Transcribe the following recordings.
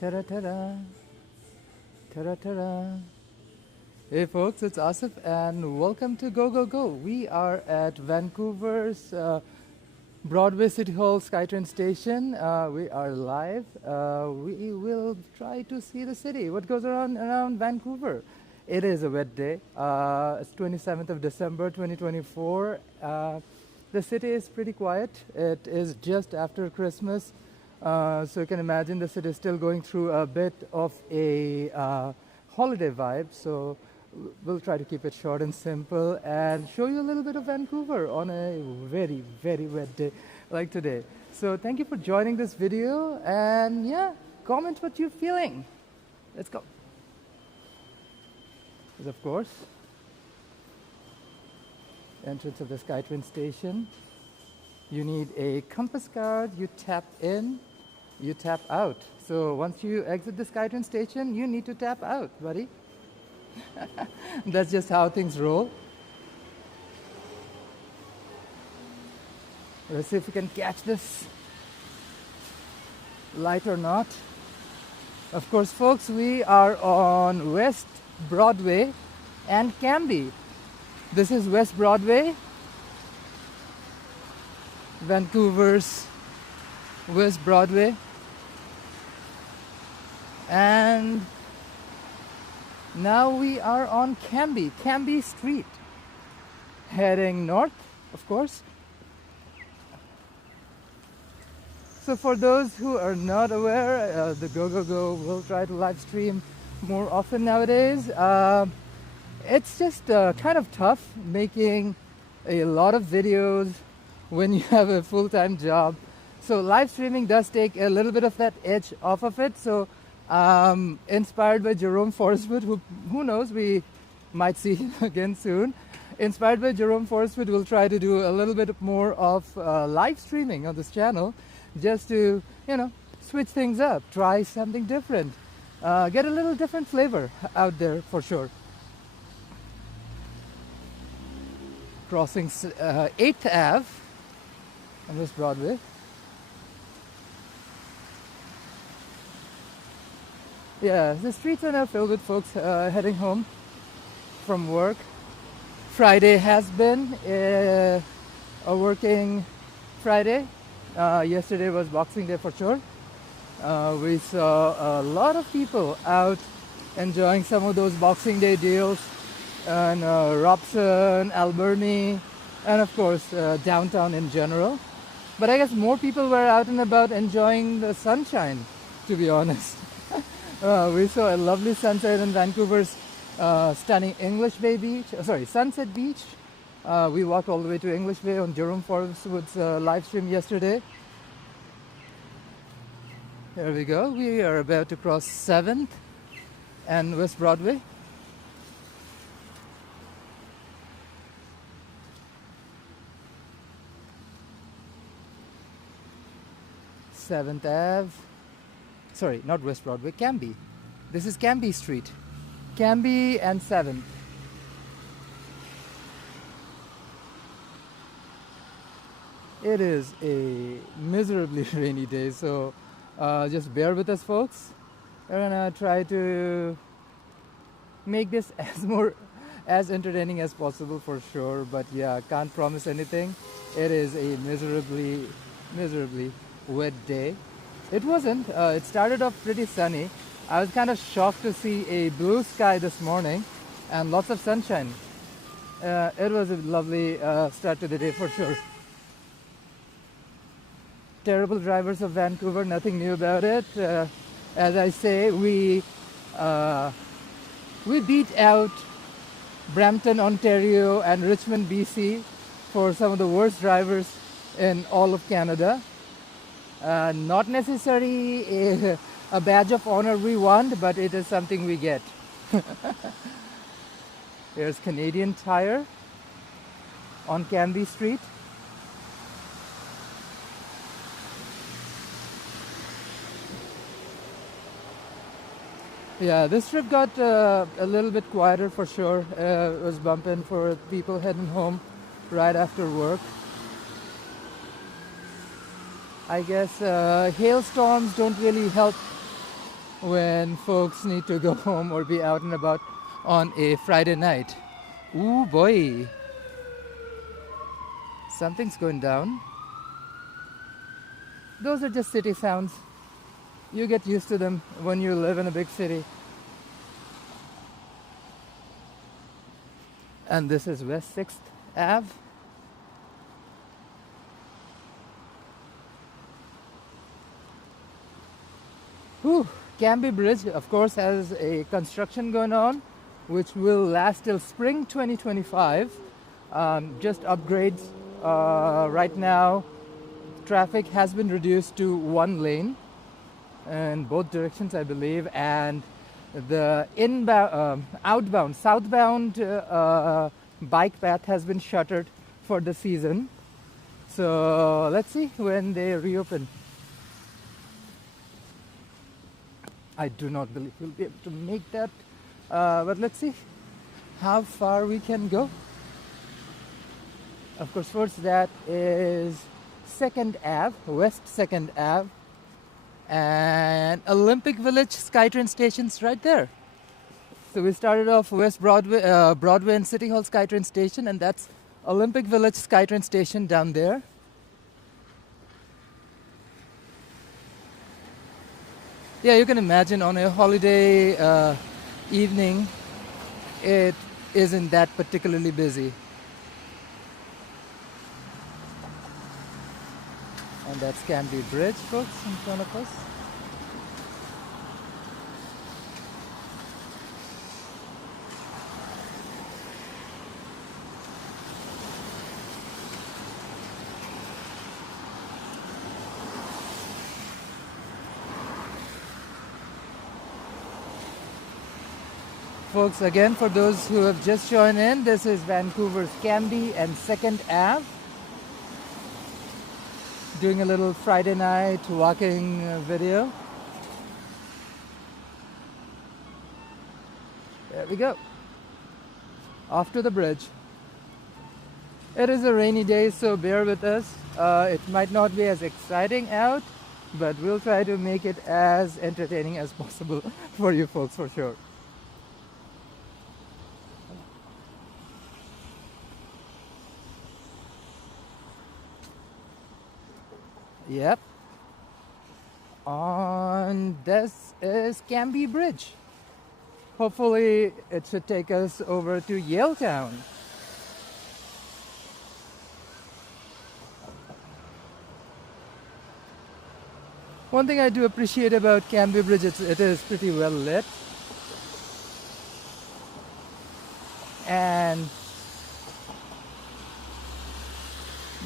Ta-da, ta-da. Ta-da, ta-da. Hey folks, it's Asif and welcome to Go Go Go. We are at Vancouver's Broadway City Hall SkyTrain station. We are live. We will try to see the city, what goes around Vancouver. It is a wet day. It's 27th of December 2024. The city is pretty quiet. It is just after Christmas. So you can imagine the city is still going through a bit of a holiday vibe. So we'll try to keep it short and simple and show you a little bit of Vancouver on a very, very wet day like today. So thank you for joining this video, and yeah, comment what you're feeling. Let's go. This, of course, entrance of the SkyTrain station. You need a compass card. You tap in, you tap out. So once you exit the SkyTrain station, you need to tap out, buddy. That's just how things roll. Let's see if we can catch this light or not. Of course, folks, we are on West Broadway and Cambie. This is West Broadway, Vancouver's West Broadway, and now we are on Cambie Street, heading north, of course. So for those who are not aware, the Go Go Go will try to live stream more often nowadays. It's just kind of tough making a lot of videos when you have a full-time job. So live streaming does take a little bit of that edge off of it. So inspired by Jerome Forestwood, who knows, we might see him again soon. Inspired by Jerome Forestwood, we'll try to do a little bit more of live streaming on this channel, just to, you know, switch things up, try something different, get a little different flavor out there for sure. Crossing 8th Ave on West Broadway. Yeah, the streets are now filled with folks heading home from work. Friday has been a working Friday. Yesterday was Boxing Day for sure. We saw a lot of people out enjoying some of those Boxing Day deals, and Robson, Alberni, and of course downtown in general. But I guess more people were out and about enjoying the sunshine, to be honest. We saw a lovely sunset in Vancouver's stunning English Bay Beach, Sunset Beach. We walked all the way to English Bay on Jerome Forestwood's live stream yesterday. There we go. We are about to cross 7th and West Broadway. Seventh Ave. Sorry, not West Broadway, Cambie. This is Cambie Street. Cambie and 7th. It is a miserably rainy day, so just bear with us, folks. We're gonna try to make this as entertaining as possible for sure, but yeah, can't promise anything. It is a miserably wet day. It wasn't. It started off pretty sunny. I was kind of shocked to see a blue sky this morning and lots of sunshine. It was a lovely start to the day for sure. Terrible drivers of Vancouver, nothing new about it. As I say, we beat out Brampton, Ontario and Richmond, BC for some of the worst drivers in all of Canada. Not necessarily a badge of honor we want, but it is something we get. Here's Canadian Tire on Cambie Street. Yeah, this trip got a little bit quieter for sure. It was bumping for people heading home right after work. I guess hailstorms don't really help when folks need to go home or be out and about on a Friday night. Ooh boy, something's going down. Those are just city sounds. You get used to them when you live in a big city. And this is West 6th Ave. Whew. Cambie Bridge, of course, has a construction going on, which will last till spring 2025. Just upgrades. Right now, traffic has been reduced to one lane in both directions, I believe, and the outbound, southbound bike path has been shuttered for the season. So let's see when they reopen. I do not believe we'll be able to make that, but let's see how far we can go. Of course, first that is 2nd Ave, West 2nd Ave, and Olympic Village SkyTrain station's right there. So we started off West Broadway, Broadway and City Hall SkyTrain station, and that's Olympic Village SkyTrain station down there. Yeah, you can imagine on a holiday evening, it isn't that particularly busy. And that's Cambie Bridge, folks, in front of us. Folks, again, for those who have just joined in, this is Vancouver's Cambie and 2nd Ave. Doing a little Friday night walking video. There we go. Off to the bridge. It is a rainy day, so bear with us. It might not be as exciting out, but we'll try to make it as entertaining as possible for you folks, for sure. Yep. And this is Cambie Bridge. Hopefully it should take us over to Yale Town. One thing I do appreciate about Cambie Bridge, it is pretty well lit. And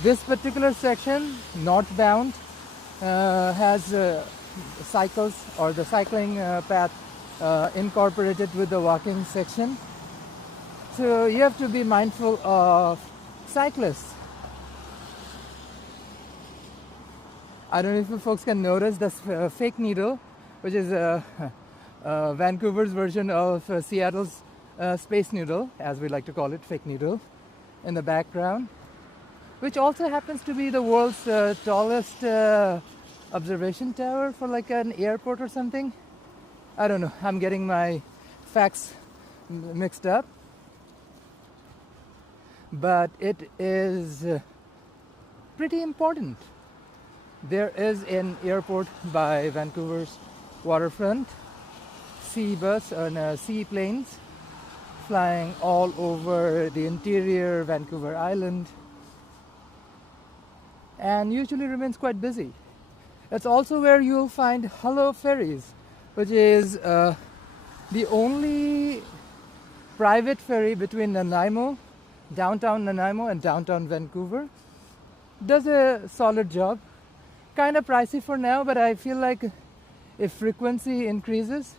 this particular section, northbound, has cycles or the cycling path incorporated with the walking section. So you have to be mindful of cyclists. I don't know if you folks can notice this fake needle, which is Vancouver's version of Seattle's Space Needle, as we like to call it, fake needle, in the background, which also happens to be the world's tallest observation tower for like an airport or something. I don't know, I'm getting my facts mixed up. But it is pretty important. There is an airport by Vancouver's waterfront, sea bus and seaplanes flying all over the interior Vancouver Island, and usually remains quite busy. It's also where you'll find Hello Ferries, which is the only private ferry between Nanaimo, downtown Nanaimo and downtown Vancouver. Does a solid job. Kind of pricey for now, but I feel like if frequency increases,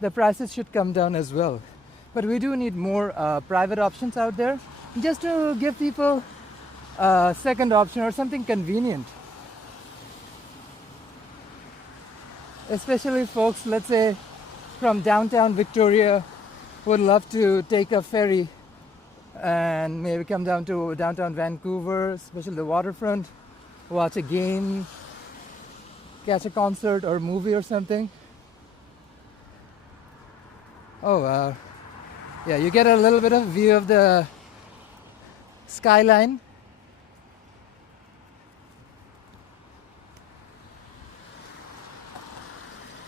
the prices should come down as well. But we do need more private options out there, just to give people a second option or something convenient. Especially folks, let's say, from downtown Victoria would love to take a ferry and maybe come down to downtown Vancouver, especially the waterfront, watch a game, catch a concert or movie or something. Oh, yeah, you get a little bit of view of the skyline.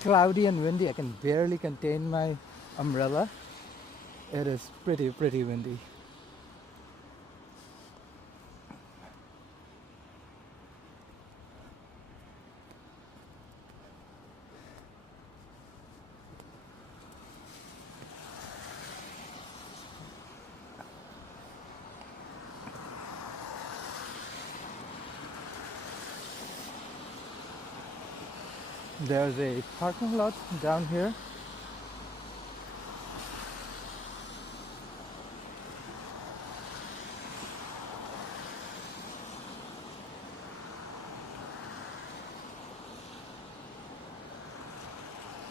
Cloudy and windy. I can barely contain my umbrella. It is pretty, pretty windy. There's a parking lot down here.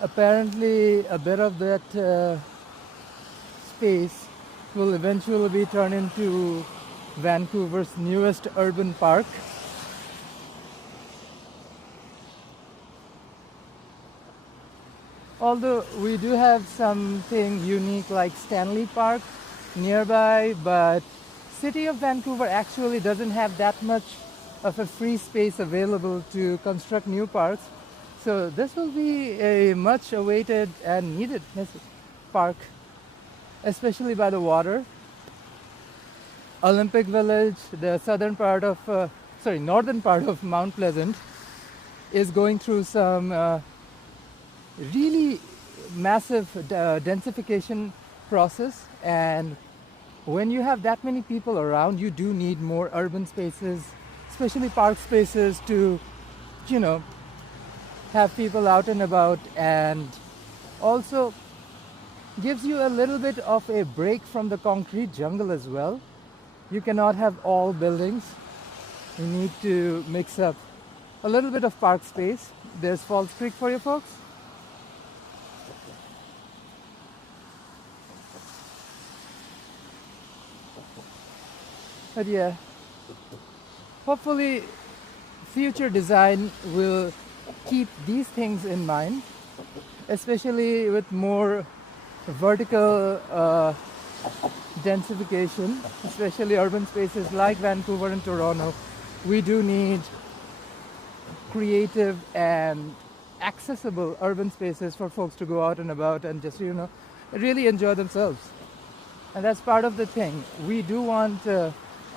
Apparently, a bit of that space will eventually be turned into Vancouver's newest urban park. Although we do have something unique like Stanley Park nearby, but City of Vancouver actually doesn't have that much of a free space available to construct new parks. So this will be a much awaited and needed park, especially by the water. Olympic Village, the northern part of Mount Pleasant, is going through some really massive densification process, and when you have that many people around, you do need more urban spaces, especially park spaces, to have people out and about, and also gives you a little bit of a break from the concrete jungle as well. You cannot have all buildings. You need to mix up a little bit of park space. There's Falls Creek for you folks. But yeah, hopefully future design will keep these things in mind, especially with more vertical densification, especially urban spaces like Vancouver and Toronto. We do need creative and accessible urban spaces for folks to go out and about and just really enjoy themselves. And that's part of the thing. We do want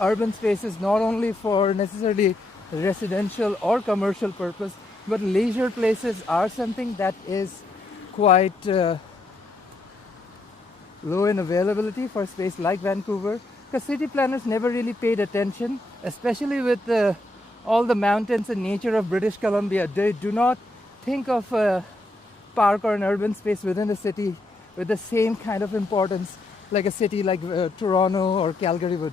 urban spaces not only for necessarily residential or commercial purpose, but leisure places are something that is quite low in availability for space like Vancouver, because city planners never really paid attention, especially with all the mountains and nature of British Columbia. They do not think of a park or an urban space within the city with the same kind of importance like a city like Toronto or Calgary would.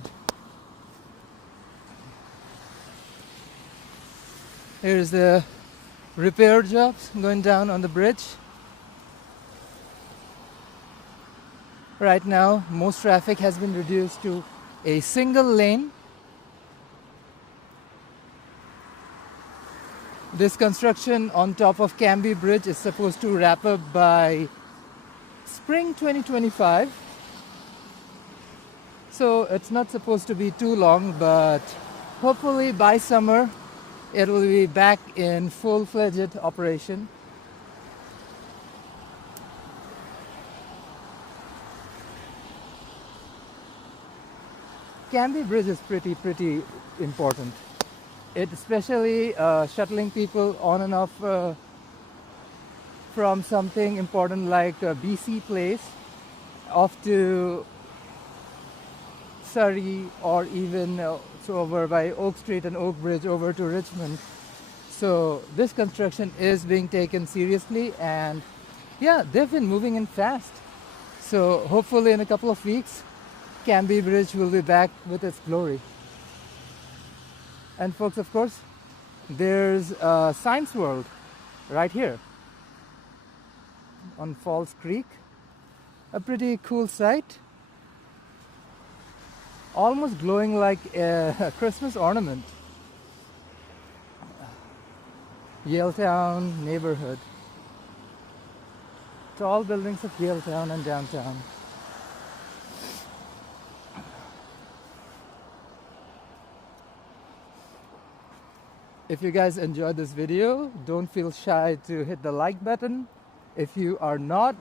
Here's the repair jobs going down on the bridge. Right now, most traffic has been reduced to a single lane. This construction on top of Cambie Bridge is supposed to wrap up by spring 2025. So it's not supposed to be too long, but hopefully by summer it will be back in full-fledged operation. Cambie Bridge is pretty important. It especially shuttling people on and off from something important like BC Place off to Surrey, or even over by Oak Street and Oak Bridge over to Richmond. So this construction is being taken seriously, and yeah, they've been moving in fast. So hopefully in a couple of weeks, Cambie Bridge will be back with its glory. And folks, of course, there's Science World right here on Falls Creek. A pretty cool site. Almost glowing like a Christmas ornament. Yale Town neighborhood. tall buildings of Yale Town and downtown. If you guys enjoyed this video, don't feel shy to hit the like button. If you are not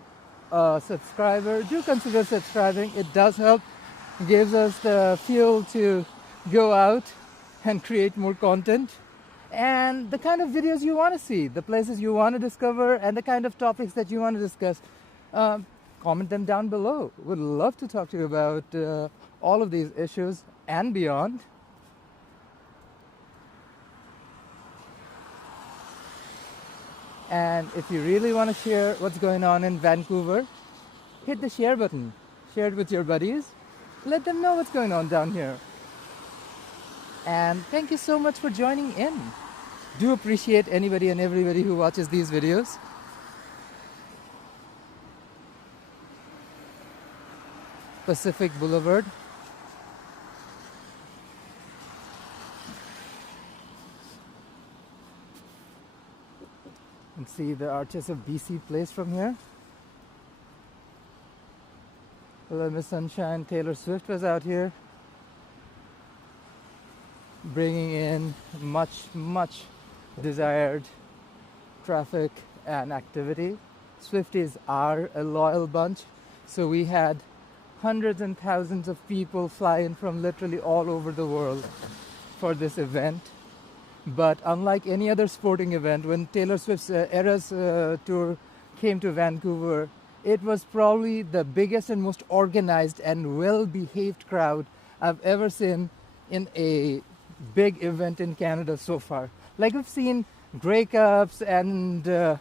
a subscriber, do consider subscribing. It does help, gives us the fuel to go out and create more content and the kind of videos you want to see, the places you want to discover, and the kind of topics that you want to discuss. Comment them down below. Would love to talk to you about all of these issues and beyond. And if you really want to share what's going on in Vancouver, hit the share button. Share it with your buddies. Let them know what's going on down here. And thank you so much for joining in. Do appreciate anybody and everybody who watches these videos. Pacific Boulevard. And see the Arches of BC Place from here. Hello, Miss Sunshine. Taylor Swift was out here, bringing in much desired traffic and activity. Swifties are a loyal bunch, so we had hundreds and thousands of people fly in from literally all over the world for this event. But unlike any other sporting event, when Taylor Swift's Eras tour came to Vancouver, it was probably the biggest and most organized and well-behaved crowd I've ever seen in a big event in Canada so far. Like, we've seen Grey Cups and and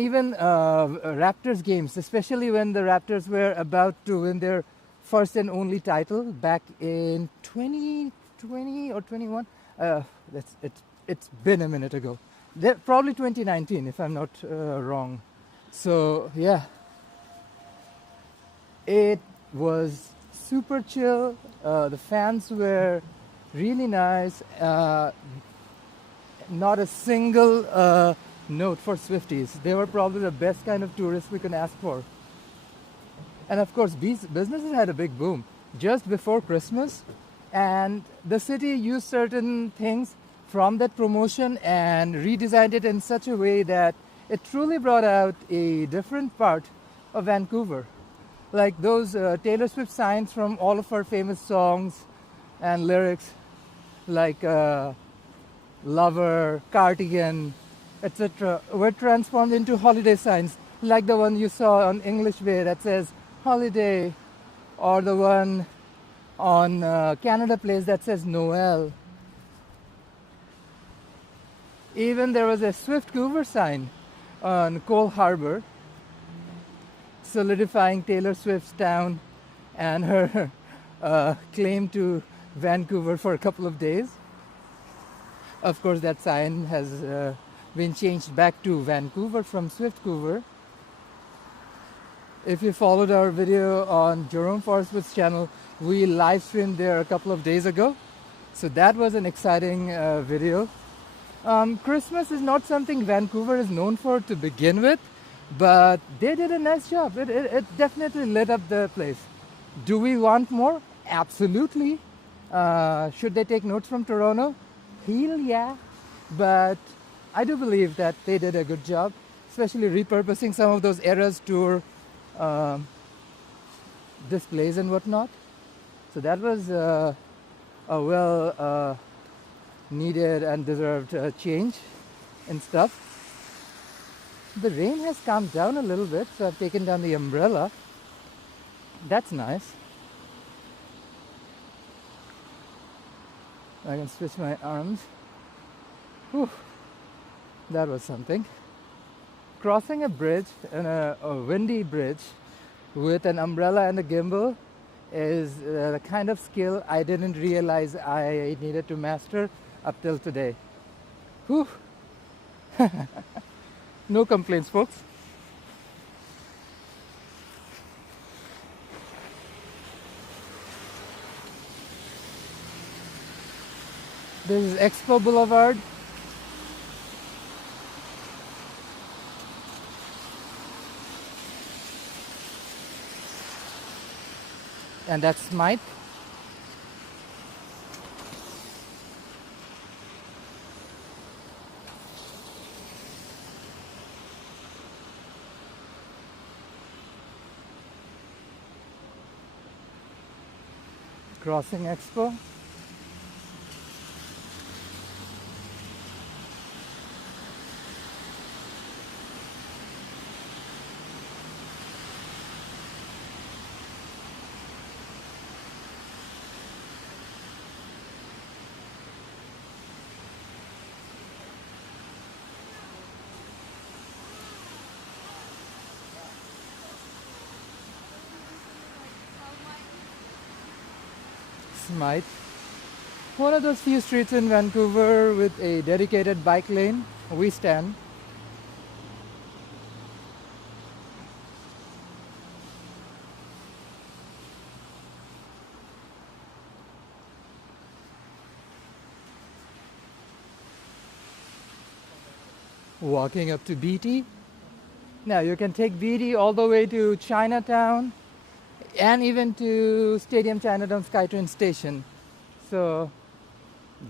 even Raptors games, especially when the Raptors were about to win their first and only title back in 2020 or 21. It's been a minute ago. Probably 2019, if I'm not wrong. So yeah, it was super chill. The fans were really nice. Not a single note for Swifties. They were probably the best kind of tourists we could ask for. And of course, businesses had a big boom just before Christmas, and the city used certain things from that promotion and redesigned it in such a way that it truly brought out a different part of Vancouver. Like those Taylor Swift signs from all of her famous songs and lyrics, like Lover, Cardigan, etc., were transformed into holiday signs, like the one you saw on English Way that says Holiday, or the one on Canada Place that says Noel. Even there was a Swiftcouver sign on Cole Harbour, solidifying Taylor Swift's town and her claim to Vancouver for a couple of days. Of course, that sign has been changed back to Vancouver from Swiftcouver. If you followed our video on Jerome Forestwood's channel, we live streamed there a couple of days ago. So that was an exciting video. Christmas is not something Vancouver is known for to begin with, but they did a nice job. It definitely lit up the place. Do we want more? Absolutely. Should they take notes from Toronto? Hell yeah. But I do believe that they did a good job, especially repurposing some of those Eras tour displays and whatnot. So that was a well needed and deserved change in stuff. The rain has calmed down a little bit, so I've taken down the umbrella. That's nice. I can switch my arms. Whew. That was something. Crossing a bridge, a windy bridge, with an umbrella and a gimbal is the kind of skill I didn't realize I needed to master up till today. Whew. No complaints, folks. This is Expo Boulevard. And that's Smythe. Crossing Expo. Smythe. One of those few streets in Vancouver with a dedicated bike lane. We stand. Walking up to BT. Now you can take BT all the way to Chinatown and even to Stadium Chinatown SkyTrain station. So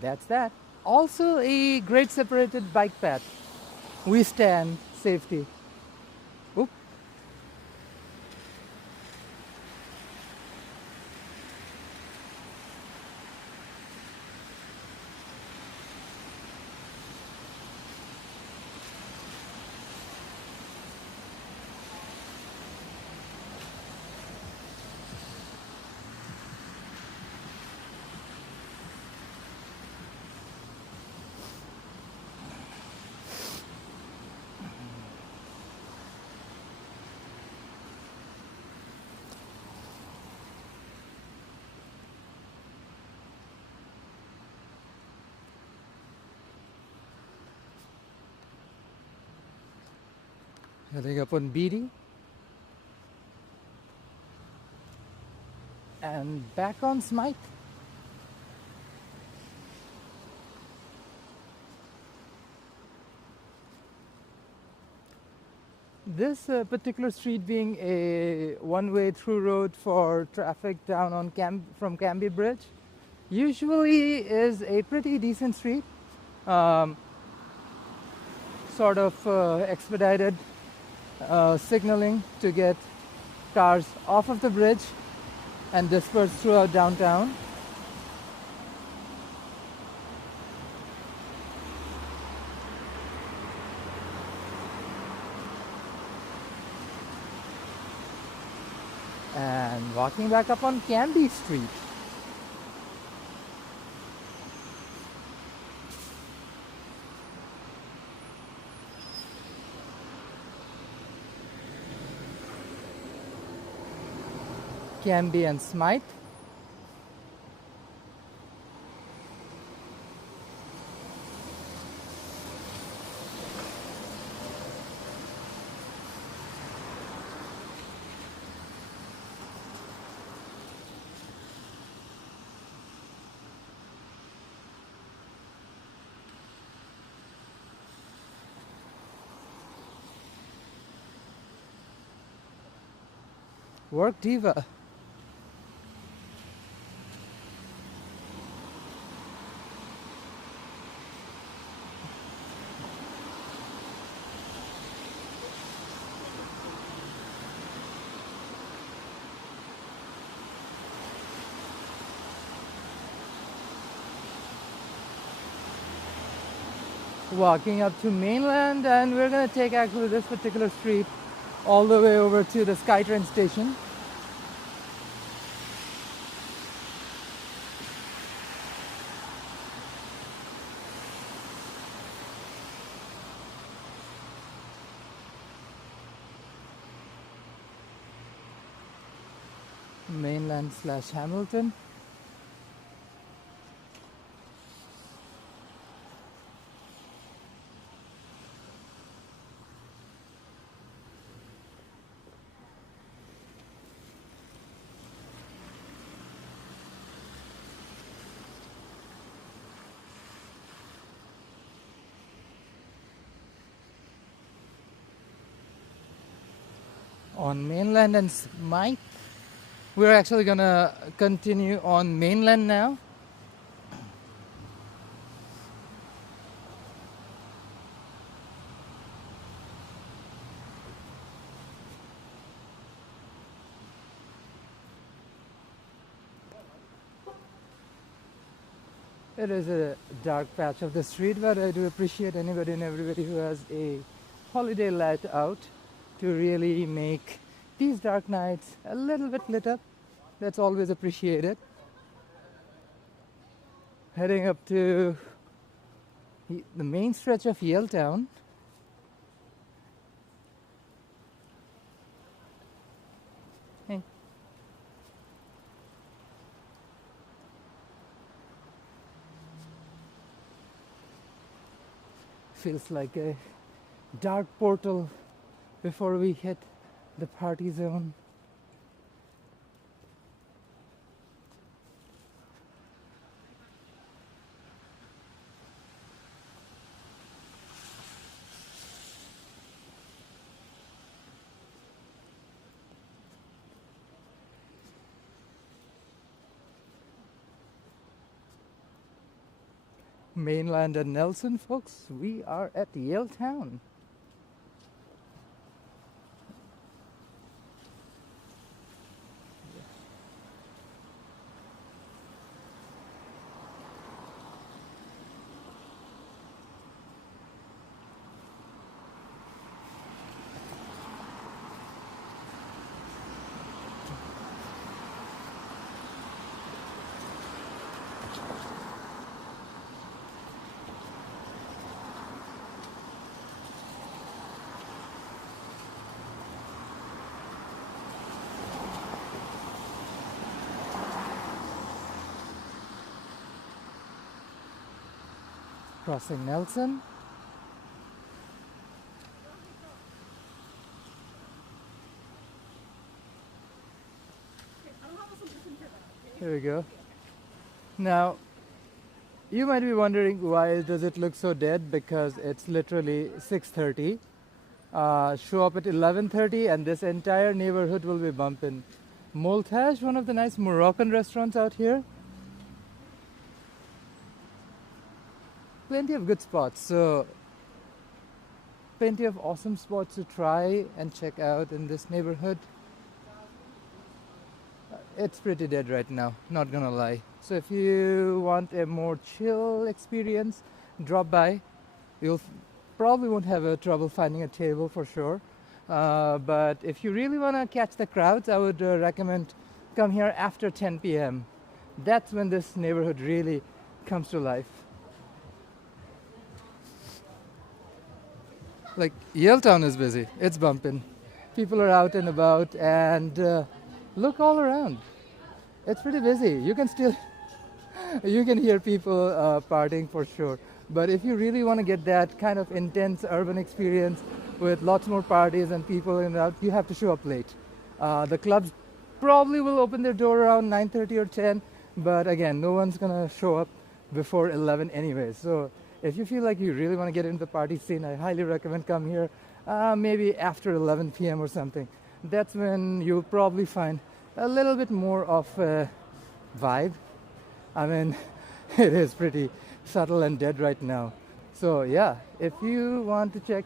that's that. Also a great separated bike path. We stand safety. Oop. Heading up on BT. And back on Smythe. This particular street being a one-way through road for traffic down on from Cambie Bridge usually is a pretty decent street. Sort of expedited signaling to get cars off of the bridge and dispersed throughout downtown. And walking back up on Cambie Street. Cambie and Smythe. Work Diva. Walking up to mainland, and we're going to take actually this particular street all the way over to the SkyTrain station. Mainland / Hamilton. On mainland and Smythe, We're actually gonna continue on mainland now. It is a dark patch of the street, but I do appreciate anybody and everybody who has a holiday light out to really make these dark nights a little bit lit up. That's always appreciated. Heading up to the main stretch of Yale Town. Hey. Feels like a dark portal before we hit the party zone. Mainland and Nelson, folks, we are at Yale Town. Crossing Nelson. Here we go. Now, you might be wondering why does it look so dead, because it's literally 6:30. Show up at 11:30 and this entire neighborhood will be bumping. Moltage, one of the nice Moroccan restaurants out here. Plenty of good spots, so plenty of awesome spots to try and check out in this neighborhood. It's pretty dead right now, not gonna lie. So if you want a more chill experience, drop by. You'll probably won't have a trouble finding a table for sure. But if you really want to catch the crowds, I would recommend come here after 10 p.m. That's when this neighborhood really comes to life. Like, Yale Town is busy. It's bumping. People are out and about, and look all around. It's pretty busy. You can hear people partying for sure. But if you really want to get that kind of intense urban experience with lots more parties and people in and out, you have to show up late. The clubs probably will open their door around 9:30 or 10, but again, no one's gonna show up before 11 anyway. So if you feel like you really want to get into the party scene, I highly recommend come here maybe after 11 p.m. or something. That's when you'll probably find a little bit more of a vibe. I mean, it is pretty subtle and dead right now. So yeah, if you want to check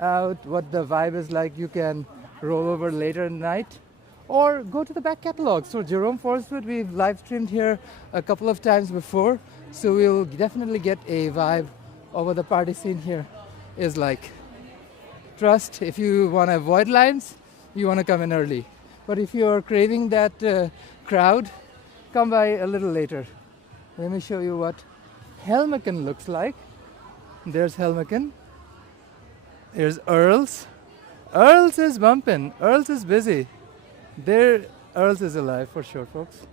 out what the vibe is like, you can roll over later at night or go to the back catalog. So Jerome Forestwood, we've live streamed here a couple of times before, so we'll definitely get a vibe of what the party scene here is like. Trust, if you want to avoid lines, you want to come in early. But if you're craving that crowd, come by a little later. Let me show you what Helmeken looks like. There's Helmeken. There's Earl's. Earl's is bumping. Earl's is busy. There, Earl's is alive for sure, folks.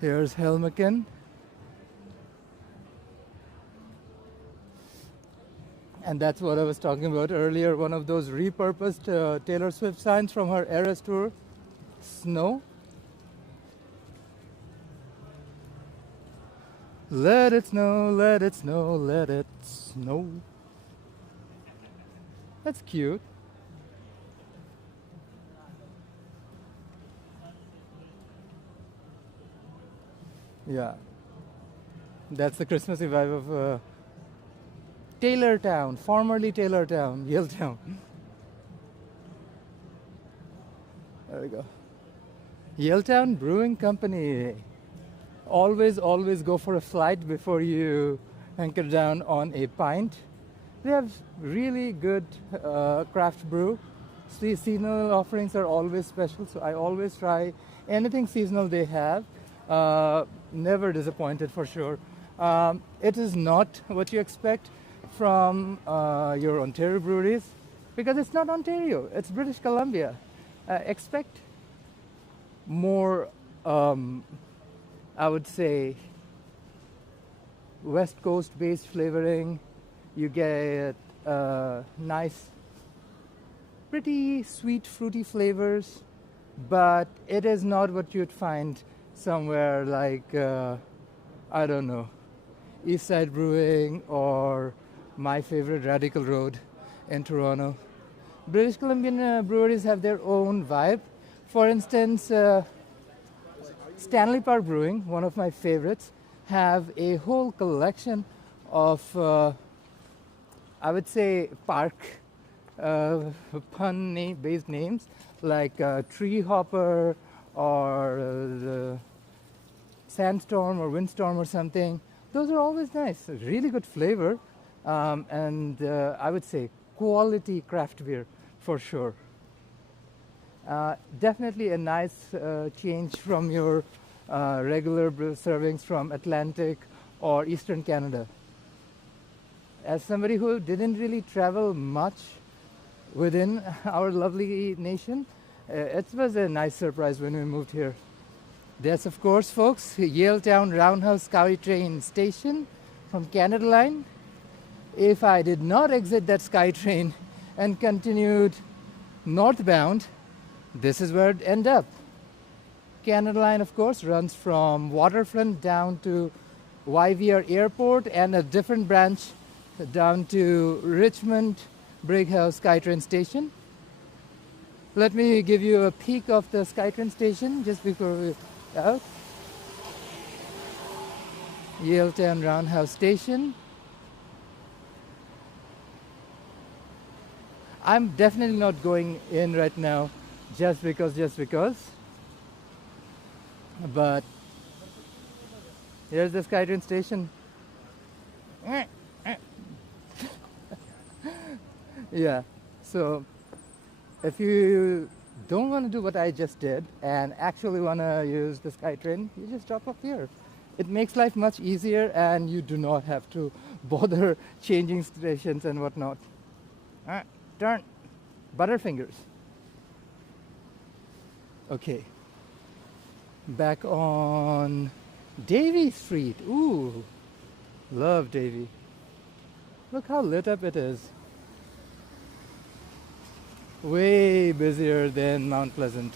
Here's Helmeken. And that's what I was talking about earlier, one of those repurposed Taylor Swift signs from her Eras tour, Snow. Let it snow, let it snow, let it snow. That's cute. Yeah, that's the Christmassy vibe of Taylor Town, formerly Taylor Town, Yale Town. There we go. Yale Town Brewing Company. Always, always go for a flight before you anchor down on a pint. They have really good craft brew. Seasonal offerings are always special, so I always try anything seasonal they have. Never disappointed for sure. It is not what you expect from your Ontario breweries because it's not Ontario, it's British Columbia. Expect more, I would say, West Coast based flavoring. You get nice, pretty sweet, fruity flavors, but it is not what you'd find somewhere like, I don't know, East Side Brewing or my favorite Radical Road in Toronto. British Columbian breweries have their own vibe. For instance, Stanley Park Brewing, one of my favorites, have a whole collection of, I would say, park pun-based names like Tree Hopper or the Sandstorm or Windstorm or something. Those are always nice. Really good flavor, and I would say quality craft beer for sure. Definitely a nice change from your regular servings from Atlantic or Eastern Canada. As somebody who didn't really travel much within our lovely nation, it was a nice surprise when we moved here. There's, of course, folks, Yale Town Roundhouse SkyTrain station from Canada Line. If I did not exit that SkyTrain and continued northbound, this is where it end up. Canada Line, of course, runs from Waterfront down to YVR Airport and a different branch down to Richmond Brighouse SkyTrain station. Let me give you a peek of the SkyTrain station just before we out. Yale Town Roundhouse Station. I'm definitely not going in right now just because. But here's the SkyTrain station. Yeah, so if you don't want to do what I just did and actually want to use the SkyTrain, you just drop off here. It makes life much easier and you do not have to bother changing stations and whatnot. Turn. Butterfingers. Okay. Back on Davie Street. Ooh, love Davie. Look how lit up it is. Way busier than Mount Pleasant.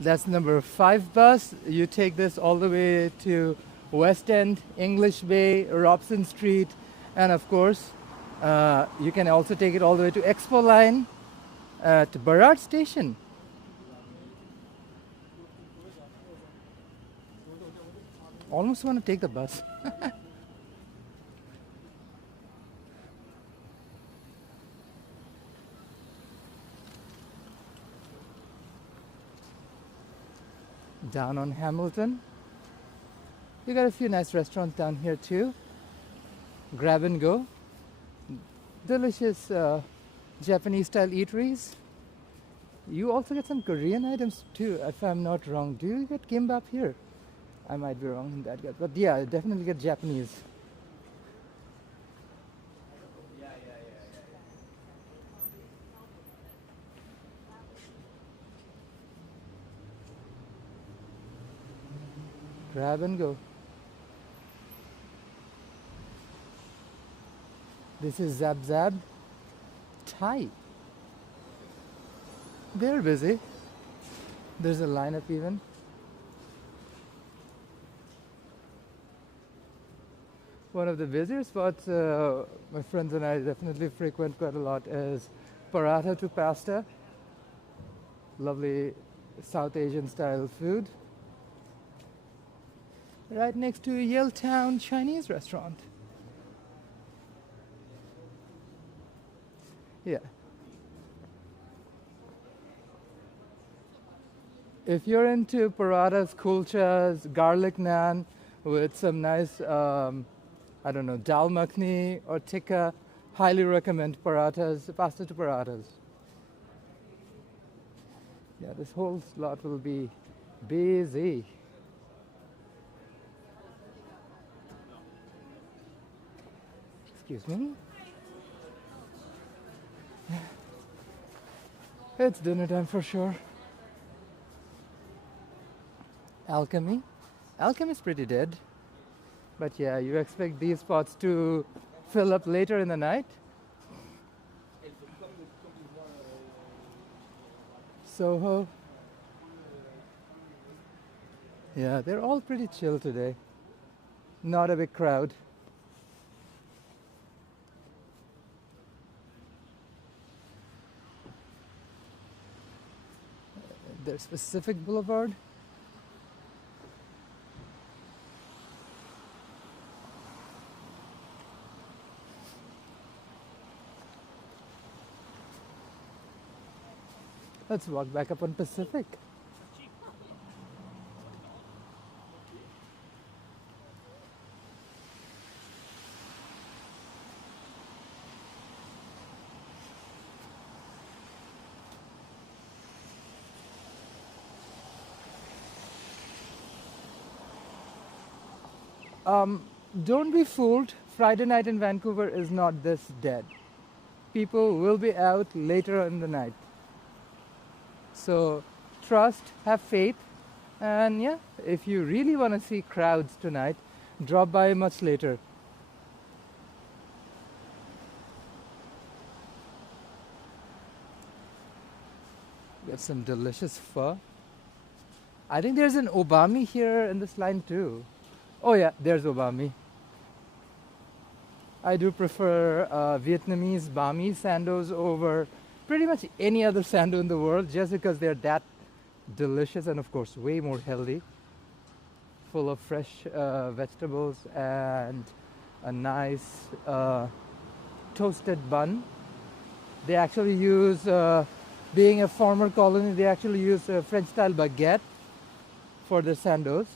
That's number 5 bus. You take this all the way to West End, English Bay, Robson Street, and of course, you can also take it all the way to Expo Line at Burrard Station. Almost want to take the bus. Down on Hamilton. You got a few nice restaurants down here too. Grab and go. Delicious Japanese style eateries. You also get some Korean items too, if I'm not wrong. Do you get kimbap here? I might be wrong in that, but yeah, definitely get Japanese. Grab and go. This is Zab Zab Thai. They're busy. There's a lineup even. One of the busier spots my friends and I definitely frequent quite a lot is paratha to pasta. Lovely South Asian style food. Right next to Yale Town Chinese restaurant. Yeah. If you're into parathas, kulchas, garlic naan with some nice, I don't know, dal makhni or tikka, highly recommend parathas, pasta to parathas. Yeah, this whole slot will be busy. Excuse me. It's dinner time for sure. Alchemy. Alchemy is pretty dead. But yeah, you expect these spots to fill up later in the night. Soho. Yeah, they're all pretty chill today. Not a big crowd. There's Pacific Boulevard. Let's walk back up on Pacific. Don't be fooled. Friday night in Vancouver is not this dead. People will be out later in the night. So trust, have faith, and yeah, if you really want to see crowds tonight, drop by much later. We have some delicious pho. I think there's an obami here in this line too. Oh yeah, there's obami. I do prefer Vietnamese bami sandos over pretty much any other sando in the world just because they're that delicious and of course way more healthy. Full of fresh vegetables and a nice toasted bun. They actually use, being a former colony, they actually use French style baguette for their sandos.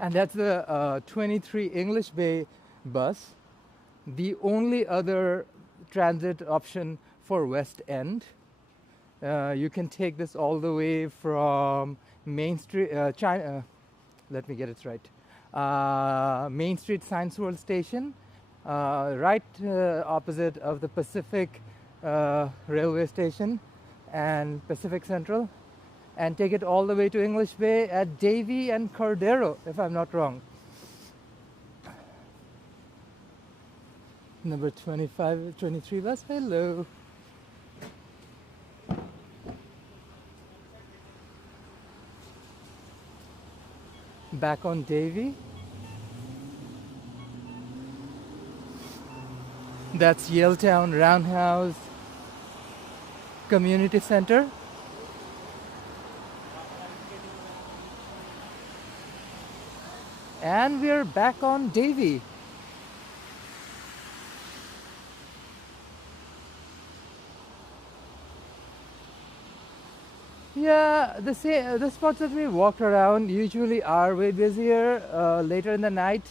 And that's the 23 English Bay bus, the only other transit option for West End. You can take this all the way from Main Street, China. Let me get it right. Main Street Science World Station, right opposite of the Pacific Railway Station and Pacific Central, and take it all the way to English Bay at Davie and Cordero, if I'm not wrong. Number 23 bus, hello. Back on Davie. That's Yale Town Roundhouse Community Center. And we're back on Davie. Yeah, the spots that we walked around usually are way busier later in the night,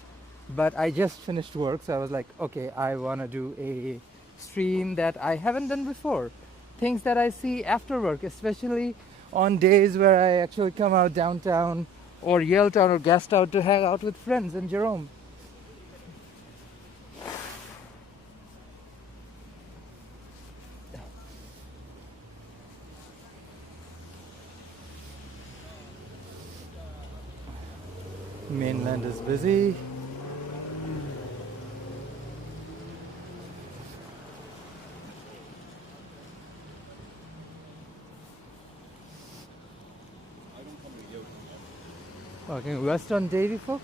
but I just finished work, so I was like, okay, I want to do a stream that I haven't done before. Things that I see after work, especially on days where I actually come out downtown or Yale Town or Gas Town to hang out with friends in Jerome. Mainland is busy. Walking west on Davie, folks.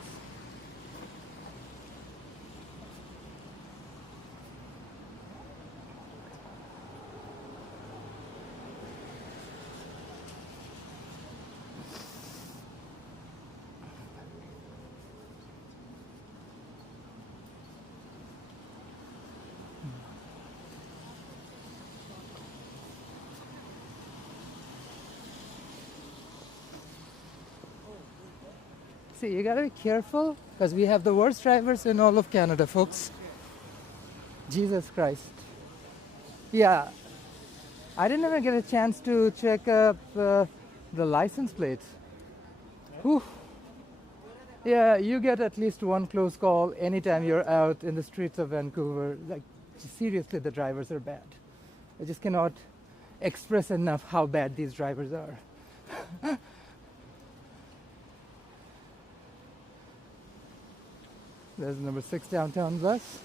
See, you gotta be careful because we have the worst drivers in all of Canada, folks. Jesus Christ. Yeah, I didn't even get a chance to check up the license plates. Whew. Yeah, you get at least one close call anytime you're out in the streets of Vancouver. Like, seriously, the drivers are bad. I just cannot express enough how bad these drivers are. There's number 6 downtown bus.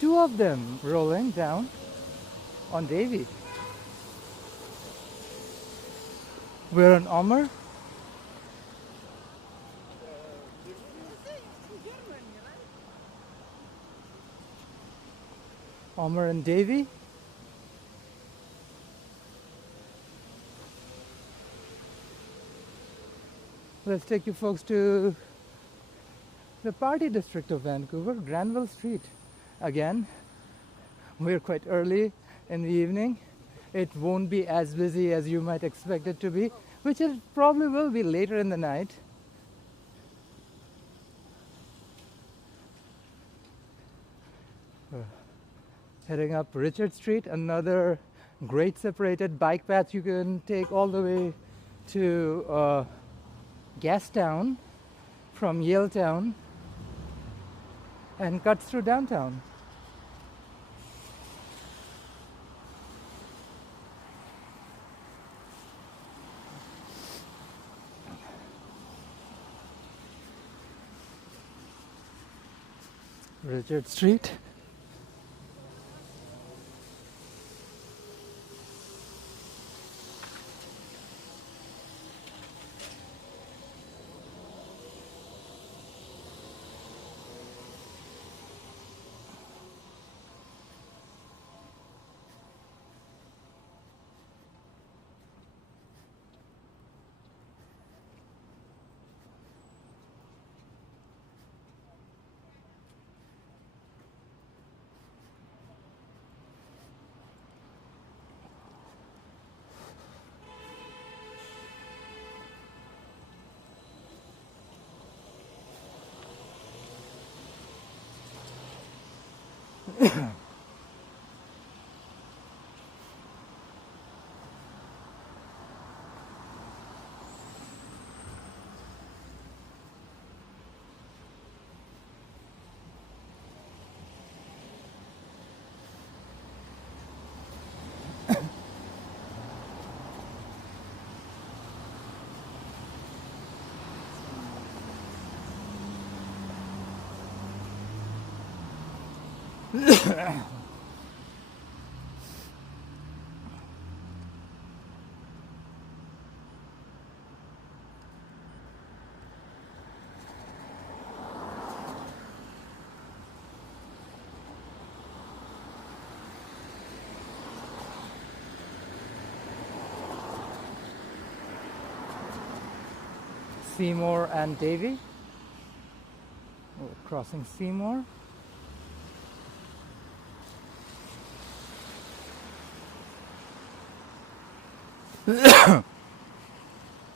2 of them rolling down on Davie. We're on Omer. Omer and Davie. Let's take you folks to the party district of Vancouver, Granville Street. Again, we're quite early in the evening. It won't be as busy as you might expect it to be, which it probably will be later in the night. Heading up Richard Street, another great separated bike path you can take all the way to Gas Town from Yale Town and cuts through downtown. Richard Street. Seymour and Davie. Oh, crossing Seymour.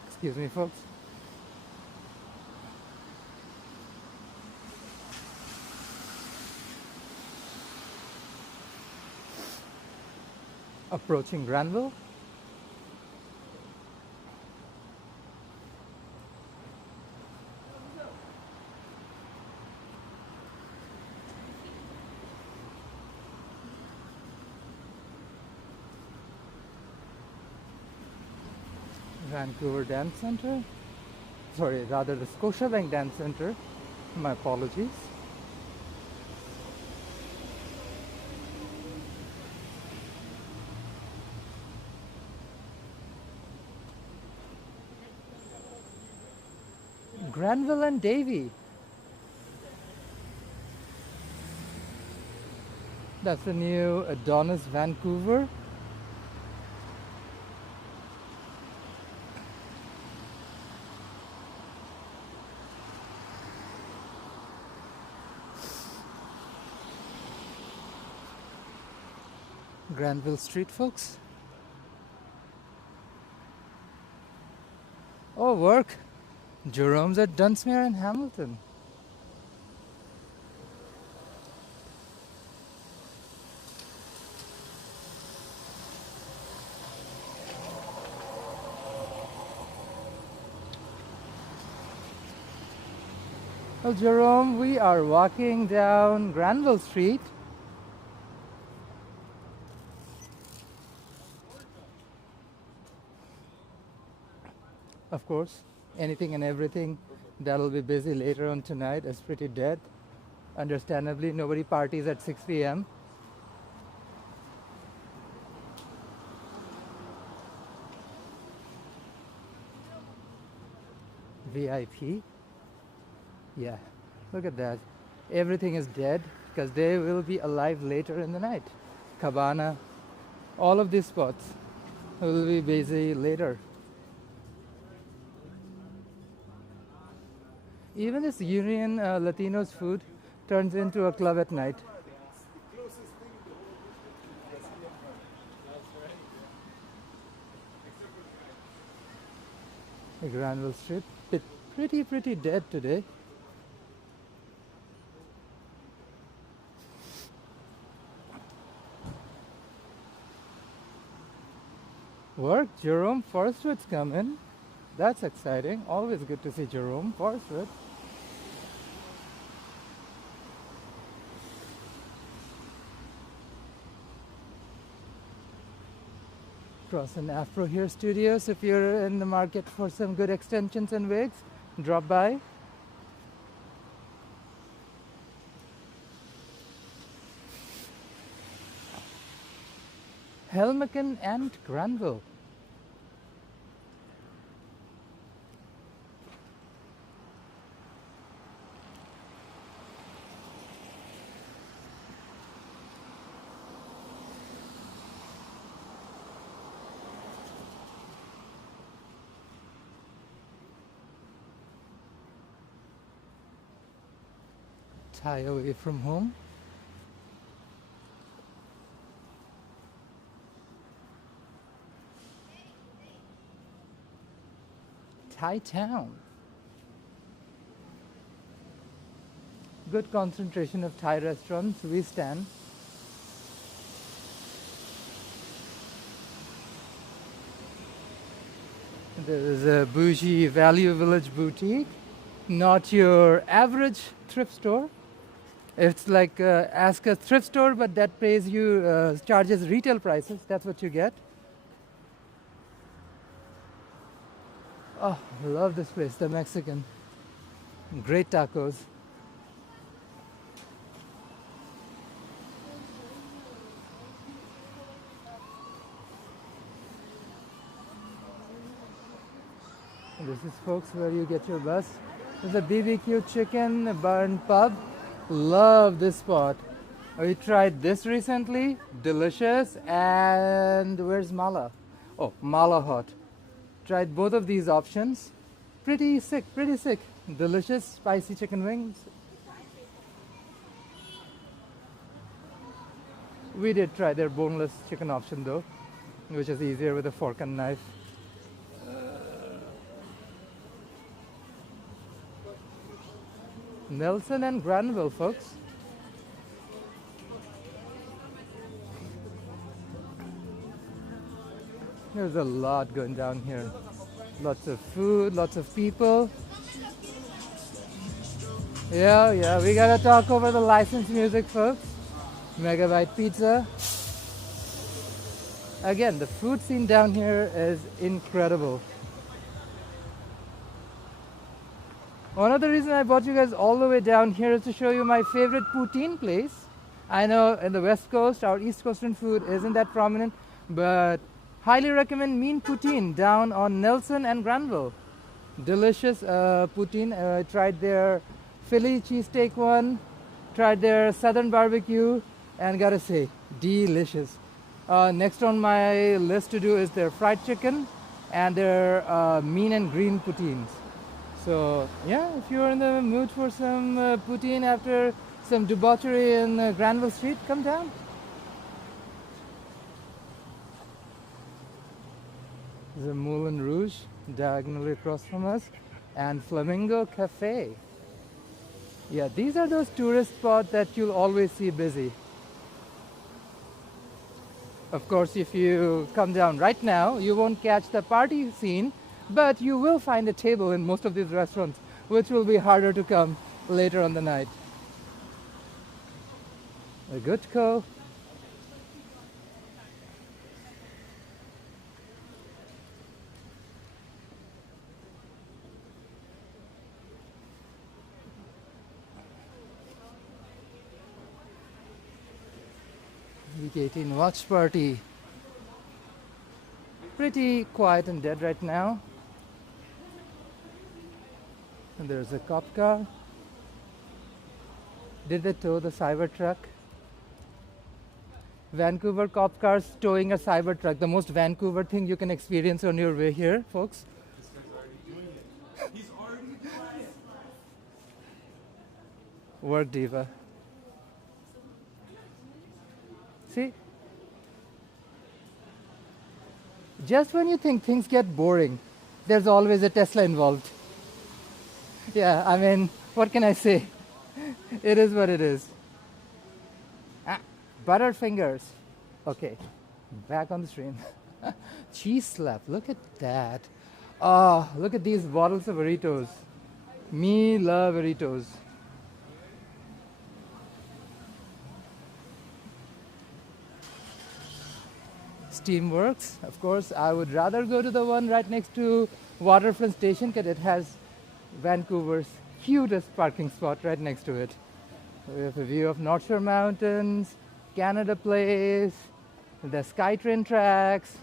Excuse me, folks. Approaching Granville. Vancouver Dance Center. Sorry, rather the Scotiabank Dance Center. My apologies. Granville and Davie. That's the new Adonis Vancouver. Granville Street, folks. Oh, work. Jerome's at Dunsmuir and Hamilton. Well, Jerome, we are walking down Granville Street. Of course, anything and everything that'll be busy later on tonight is pretty dead. Understandably, nobody parties at 6 p.m. VIP. Yeah, look at that. Everything is dead because they will be alive later in the night. Cabana, all of these spots will be busy later. Even this Union Latinos food turns into a club at night. The Granville Street, pretty dead today. Work, Jerome Forestwood's coming. That's exciting. Always good to see Jerome Forestwood. Cross and Afro Hair Studios. If you're in the market for some good extensions and wigs, drop by. Helmcken and Granville. Tie away from home. Thai Town. Good concentration of Thai restaurants. We stand. There is a bougie Value Village boutique. Not your average thrift store. It's like ask a thrift store, but that pays you charges retail prices. That's what you get. Oh, love this place, the Mexican. Great tacos. This is, folks, where you get your bus. There's a BBQ chicken bar and pub. Love this spot. We tried this recently. Delicious. And where's Mala? Oh, Mala Hot. Tried both of these options. Pretty sick. Delicious spicy chicken wings. We did try their boneless chicken option though, which is easier with a fork and knife. Nelson and Granville, folks. There's a lot going down here. Lots of food, lots of people. Yeah, we gotta talk over the licensed music, folks. Megabyte Pizza. Again, the food scene down here is incredible. One of the reasons I brought you guys all the way down here is to show you my favorite poutine place. I know in the West Coast, our East Coastern food isn't that prominent, but highly recommend Mean Poutine down on Nelson and Granville. delicious poutine. I tried their Philly cheesesteak one, tried their southern barbecue, and gotta say, delicious. Next on my list to do is their fried chicken and their mean and green poutines. So yeah, if you're in the mood for some poutine after some debauchery in Granville Street, come down. There's a Moulin Rouge diagonally across from us, and Flamingo Cafe. Yeah, these are those tourist spots that you'll always see busy. Of course, if you come down right now, you won't catch the party scene, but you will find a table in most of these restaurants, which will be harder to come later on the night. A good co. Week 18 watch party. Pretty quiet and dead right now. And there's a cop car. Did they tow the cyber truck? Vancouver cop cars towing a cyber truck. The most Vancouver thing you can experience on your way here, folks. This guy's already doing it. He's already doing it. Work diva. See? Just when you think things get boring, there's always a Tesla involved. Yeah, I mean, what can I say? It is what it is. Butterfingers. Okay, back on the stream. Cheese slap, look at that. Oh, look at these bottles of burritos. Me love burritos. Steamworks, of course. I would rather go to the one right next to Waterfront Station because it has Vancouver's cutest parking spot right next to it. We have a view of North Shore Mountains, Canada Place, the SkyTrain tracks.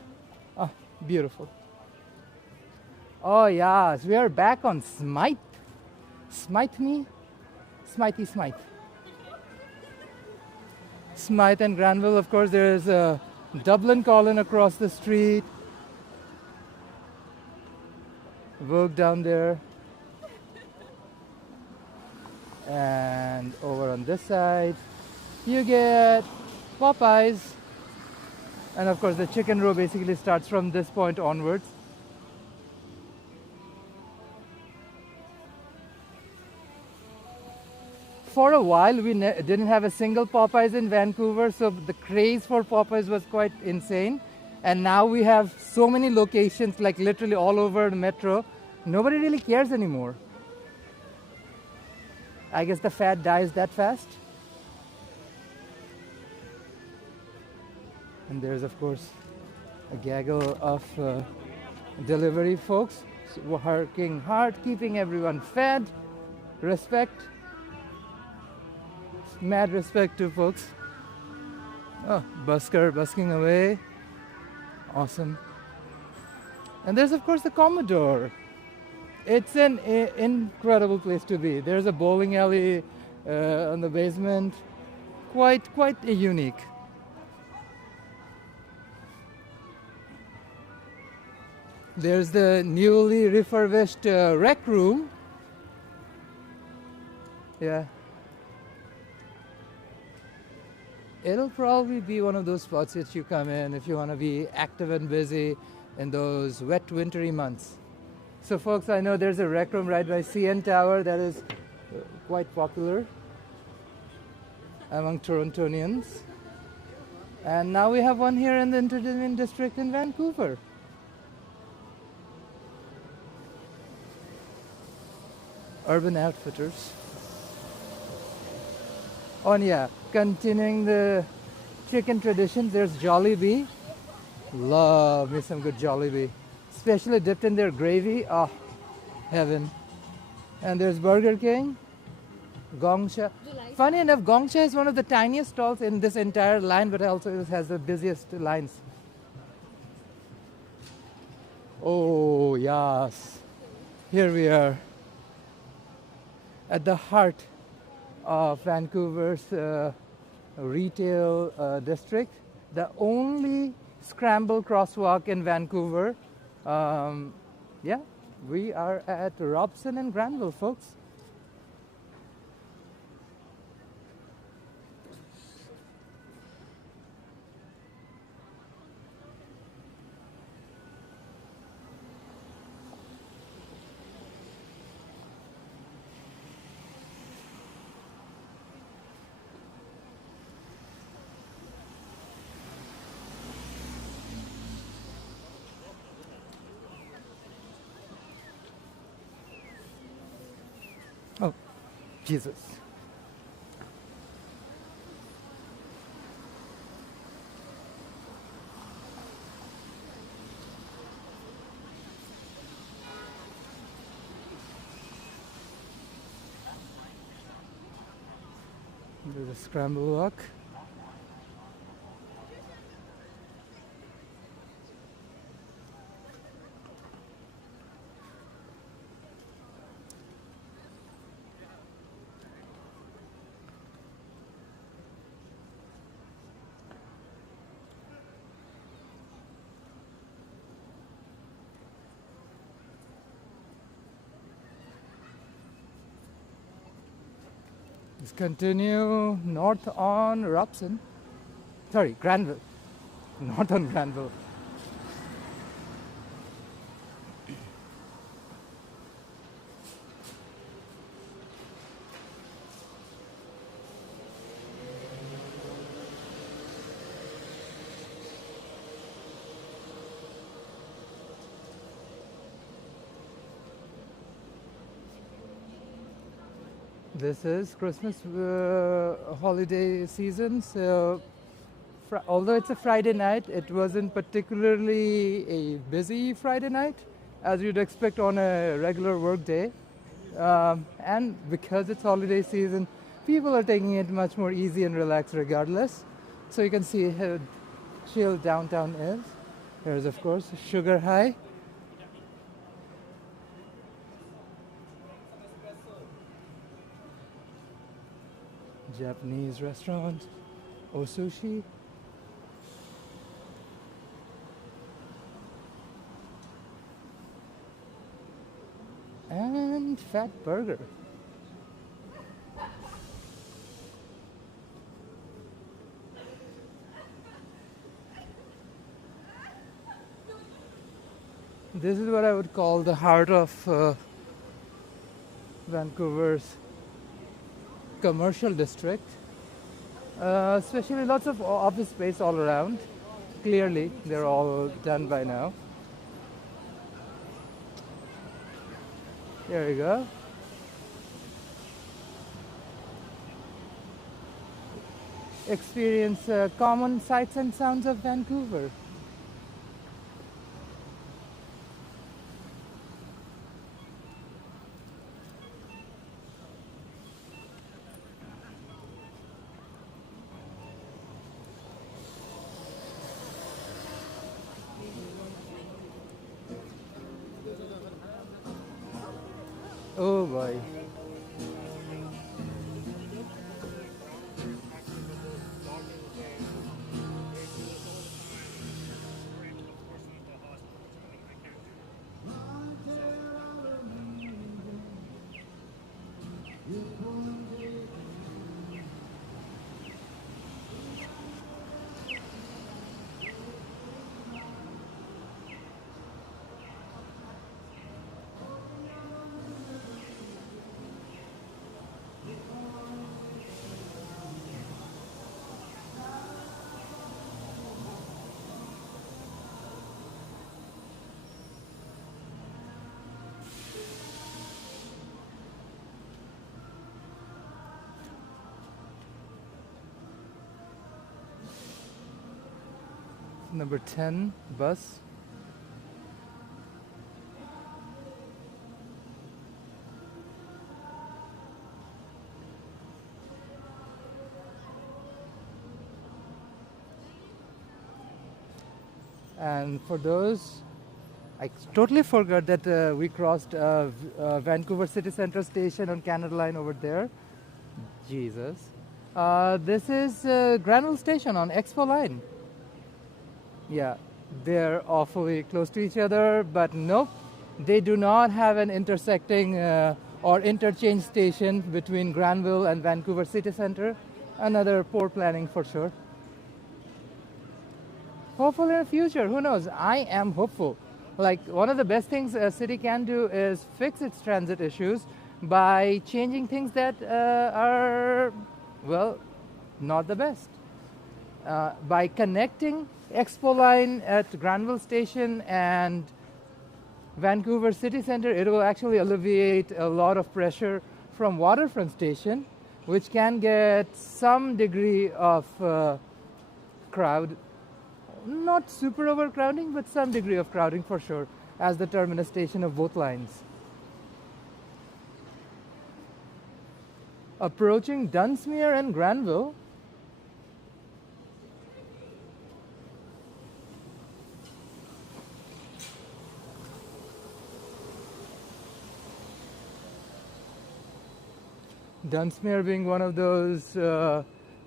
Oh, beautiful. Oh yes, we are back on Smythe. Smythe me? Smythe Smythe. Smythe and Granville, of course, there's a Dublin Colin across the street. Vogue down there. And over on this side, you get Popeyes. And of course, the chicken row basically starts from this point onwards. For a while, we didn't have a single Popeyes in Vancouver, so the craze for Popeyes was quite insane. And now we have so many locations, like literally all over the metro. Nobody really cares anymore. I guess the fad dies that fast. And there's, of course, a gaggle of delivery folks working hard, keeping everyone fed. Respect. Mad respect to folks. Oh, busker busking away. Awesome. And there's, of course, the Commodore. It's an incredible place to be. There's a bowling alley on the basement. Quite unique. There's the newly refurbished rec room. Yeah. It'll probably be one of those spots that you come in if you want to be active and busy in those wet, wintry months. So folks, I know there's a rec room right by CN Tower that is quite popular among Torontonians. And now we have one here in the Entertainment District in Vancouver. Urban Outfitters. Oh, and yeah, continuing the chicken traditions, there's Jollibee. Love me some good Jollibee. Especially dipped in their gravy. Oh, heaven. And there's Burger King. Gongsha. Funny enough, Gongsha is one of the tiniest stalls in this entire line, but also has the busiest lines. Oh, yes. Here we are at the heart of Vancouver's retail district, the only scramble crosswalk in Vancouver. Yeah, we are at Robson and Granville, folks. Oh, Jesus. There's a scramble walk. Let's continue north on Robson. Sorry, Granville. North on Granville. This is Christmas holiday season, so although it's a Friday night, it wasn't particularly a busy Friday night, as you'd expect on a regular work day. And because it's holiday season, people are taking it much more easy and relaxed regardless. So you can see how chill downtown is. There's, of course, Sugar High. Japanese restaurant, Osushi. And Fat Burger. This is what I would call the heart of Vancouver's commercial district, especially lots of office space all around. Clearly, they're all done by now. There we go. Experience common sights and sounds of Vancouver. Oh boy. Number 10 bus. And for those I totally forgot that we crossed Vancouver City Centre Station on Canada Line over there. Jesus. This is Granville Station on Expo Line. Yeah, they're awfully close to each other, but nope, they do not have an intersecting or interchange station between Granville and Vancouver City Centre. Another poor planning for sure. Hopefully in the future, who knows? I am hopeful. Like, one of the best things a city can do is fix its transit issues by changing things that are, well, not the best. By connecting Expo Line at Granville Station and Vancouver City Centre, it will actually alleviate a lot of pressure from Waterfront Station, which can get some degree of crowd. Not super overcrowding, but some degree of crowding for sure, as the terminus station of both lines. Approaching Dunsmuir and Granville. Dunsmuir being one of those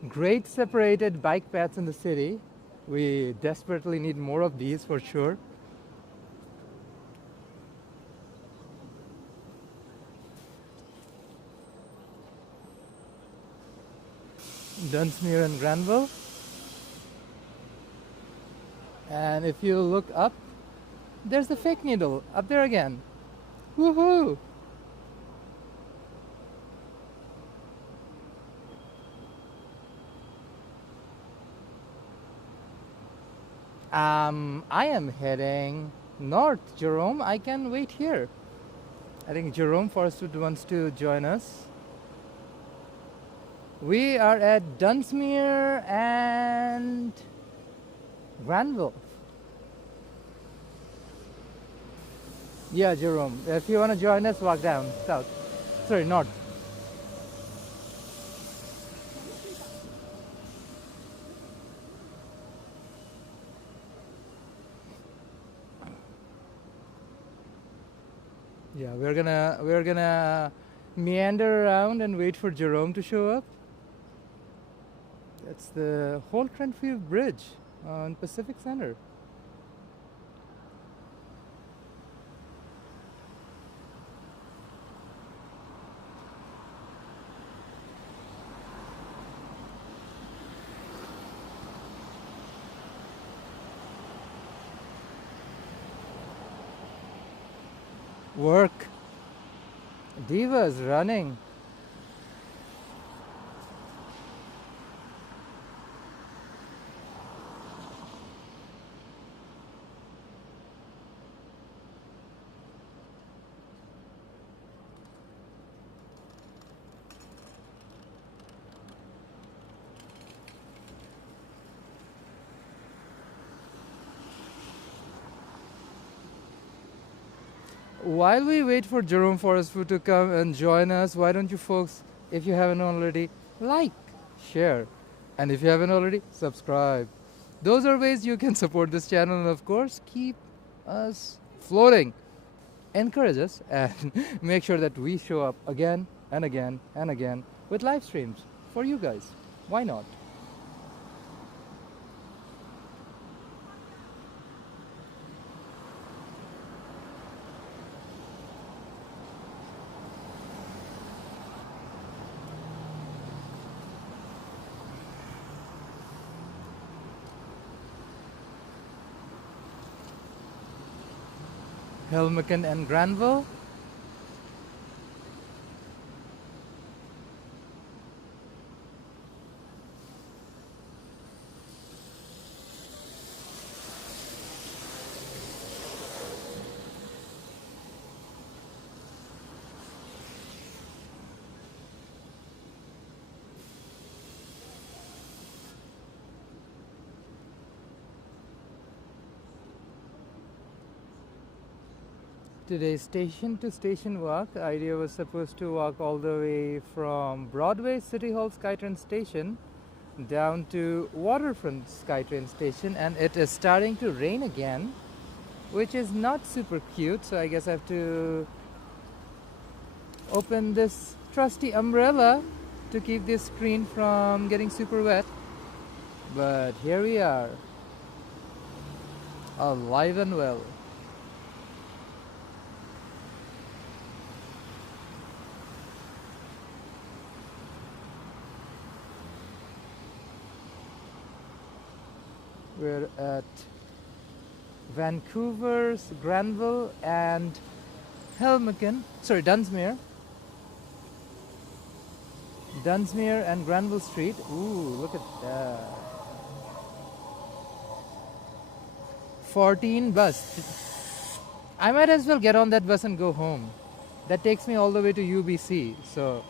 great separated bike paths in the city. We desperately need more of these for sure. Dunsmuir and Granville. And if you look up, there's the fake needle up there again. Woohoo! I am heading north, Jerome. I can wait here. I think Jerome Forestwood wants to join us. We are at Dunsmuir and Granville. Yeah, Jerome. If you want to join us, walk down south. Sorry, north. Yeah, we're gonna meander around and wait for Jerome to show up. That's the whole Cambie Bridge on Pacific Center. Work. Diva's running. While we wait for Jerome Forestwood to come and join us, why don't you folks, if you haven't already, like, share, and if you haven't already, subscribe. Those are ways you can support this channel and of course keep us floating. Encourage us and make sure that we show up again and again and again with live streams for you guys. Why not? Helmeken and Granville. Today's station to station walk, the idea was supposed to walk all the way from Broadway City Hall SkyTrain station down to Waterfront SkyTrain station, and it is starting to rain again. which is not super cute. So I guess I have to open this trusty umbrella to keep this screen from getting super wet. But here we are, alive and well. We're at Vancouver's Granville and Dunsmuir. Dunsmuir and Granville Street. Ooh, look at that. 14 bus. I might as well get on that bus and go home. That takes me all the way to UBC. So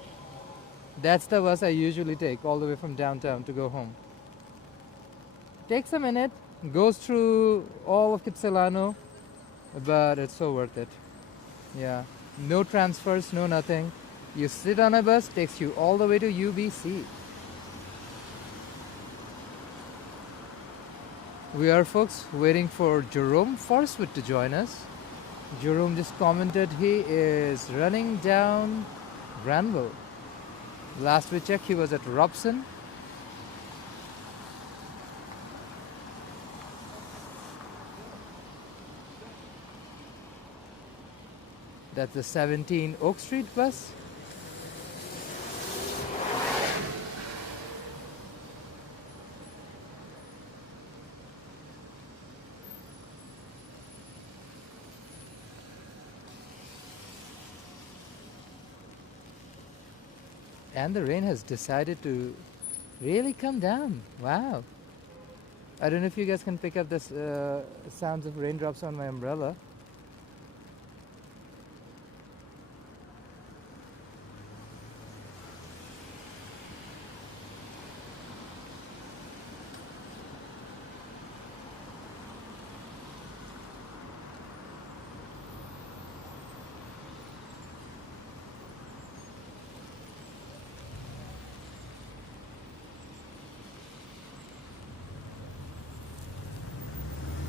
that's the bus I usually take all the way from downtown to go home. Takes a minute, goes through all of Kitsilano, but it's so worth it. Yeah, no transfers, no nothing. You sit on a bus, takes you all the way to UBC. We are, folks, waiting for Jerome Forestwood to join us. Jerome just commented he is running down Granville. Last we checked, he was at Robson. That's the 17 Oak Street bus. And the rain has decided to really come down. Wow. I don't know if you guys can pick up the sounds of raindrops on my umbrella.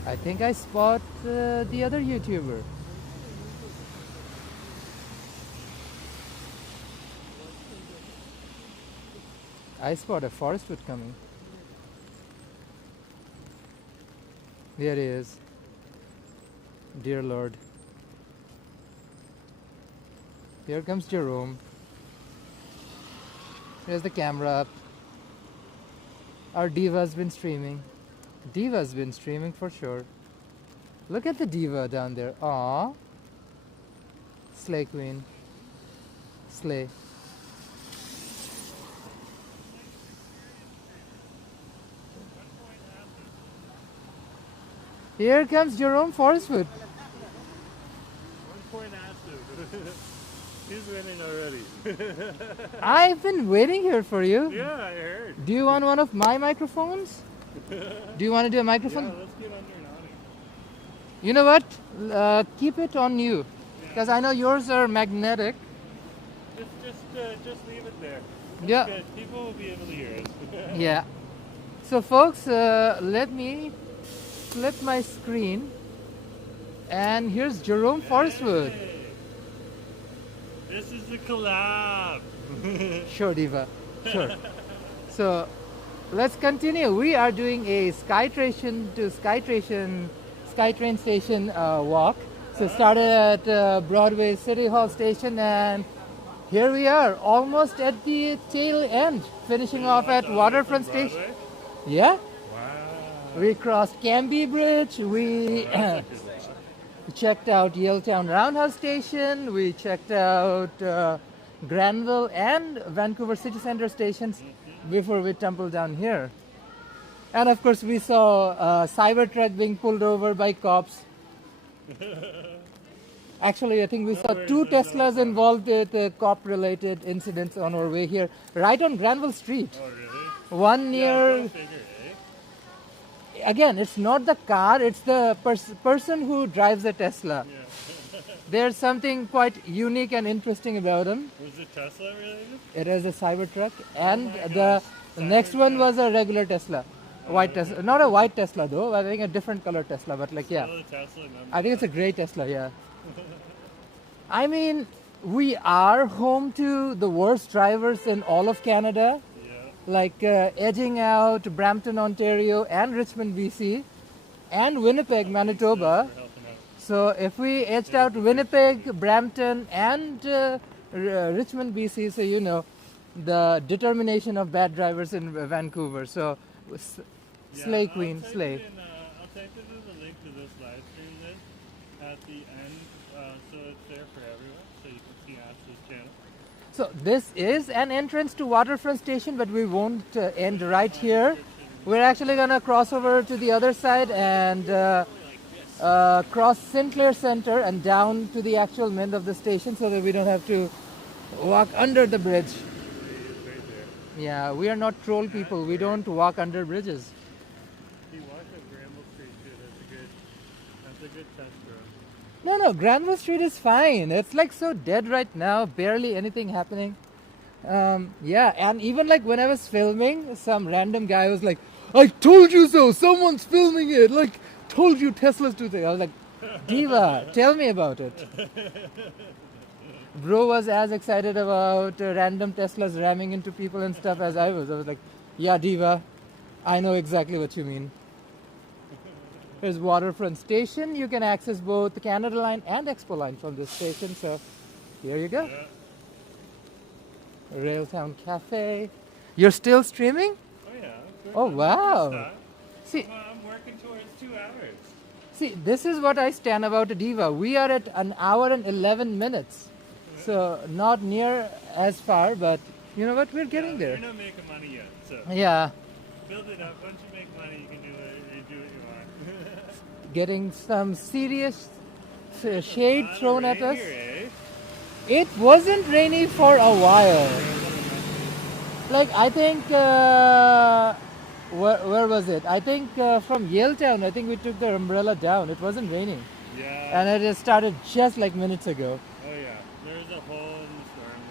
I think I spot the other YouTuber. I spot a Forestwood coming. There he is. Dear Lord. Here comes Jerome. Here's the camera up. Our diva's been streaming. Diva's been streaming for sure. Look at the diva down there. Aww. Slay queen. Slay. Here comes Jerome Forestwood. 1 point Asif. He's winning already. I've been waiting here for you. Yeah, I heard. Do you want one of my microphones? Do you want to do a microphone? Yeah, let's get under and on it. You know what? Keep it on you. Because I know yours are magnetic. Just leave it there. That's Yeah. good. People will be able to hear us. Yeah. So folks, let me flip my screen. And here's Jerome Forestwood. Hey, this is the collab. Sure, Diva. Sure. So let's continue. We are doing a SkyTrain station walk. So started at Broadway City Hall Station, and here we are, almost at the tail end, finishing off at Waterfront Station. Broadway? Yeah. Wow. We crossed Cambie Bridge. We checked out Yale Town Roundhouse Station. We checked out Granville and Vancouver City Centre stations before we tumbled down here. And of course we saw a Cybertruck being pulled over by cops. Actually, I think we saw 2 Teslas involved with cop-related incidents on our way here, right on Granville Street. Oh, really? One near... Yeah, go figure, eh? Again, it's not the car, it's the person who drives the Tesla. Yeah. There's something quite unique and interesting about him. Was it Tesla related? It is a Cybertruck, and my the gosh, next one Cybertruck. was a regular Tesla. White Tesla, not a white Tesla though. I think a different color Tesla, but like yeah, Still a Tesla number. I think it's a gray Tesla. Yeah. I mean, we are home to the worst drivers in all of Canada, Yeah. like edging out Brampton, Ontario, and Richmond, BC, and Winnipeg, Manitoba. For helping out. So if we edged out Winnipeg, Brampton, and Richmond, BC, so you know the determination of bad drivers in Vancouver. So slay, queen, slay. I'll type it in the link to this live stream then at the end, so it's there for everyone, so you can see Asif's channel. So this is an entrance to Waterfront Station, but we won't end right here. We're actually gonna cross over to the other side and cross Sinclair Center and down to the actual end of the station, so that we don't have to walk under the bridge. Right there. Yeah, we are not troll people. We don't walk under bridges. He walked up Granville Street too. That's a good test road. No, Granville Street is fine. It's like so dead right now. Barely anything happening. Yeah, and even like when I was filming, some random guy was like, "I told you so. Someone's filming it. Like, told you Tesla's do things." I was like, "Diva, tell me about it." Bro was as excited about random Teslas ramming into people and stuff as I was. I was like, "Yeah, Diva, I know exactly what you mean." Here's Waterfront Station. You can access both the Canada Line and Expo Line from this station. So here you go. Yeah. Yale Town Cafe. You're still streaming? Oh yeah. Oh wow. See, I'm working towards 2 hours. see, this is what I stand about a Diva. We are at an hour and 11 minutes. So not near as far, but you know what? We're getting there. You're not making money yet, so Yeah, build it up. Once you make money, you can do what you want. getting some serious shade thrown at us. Here, It wasn't rainy for a while. Like I think, where was it? I think from Yale Town. I think we took the umbrella down. It wasn't raining, Yeah. and it started just like minutes ago. Oh yeah. There's a hole in the storm.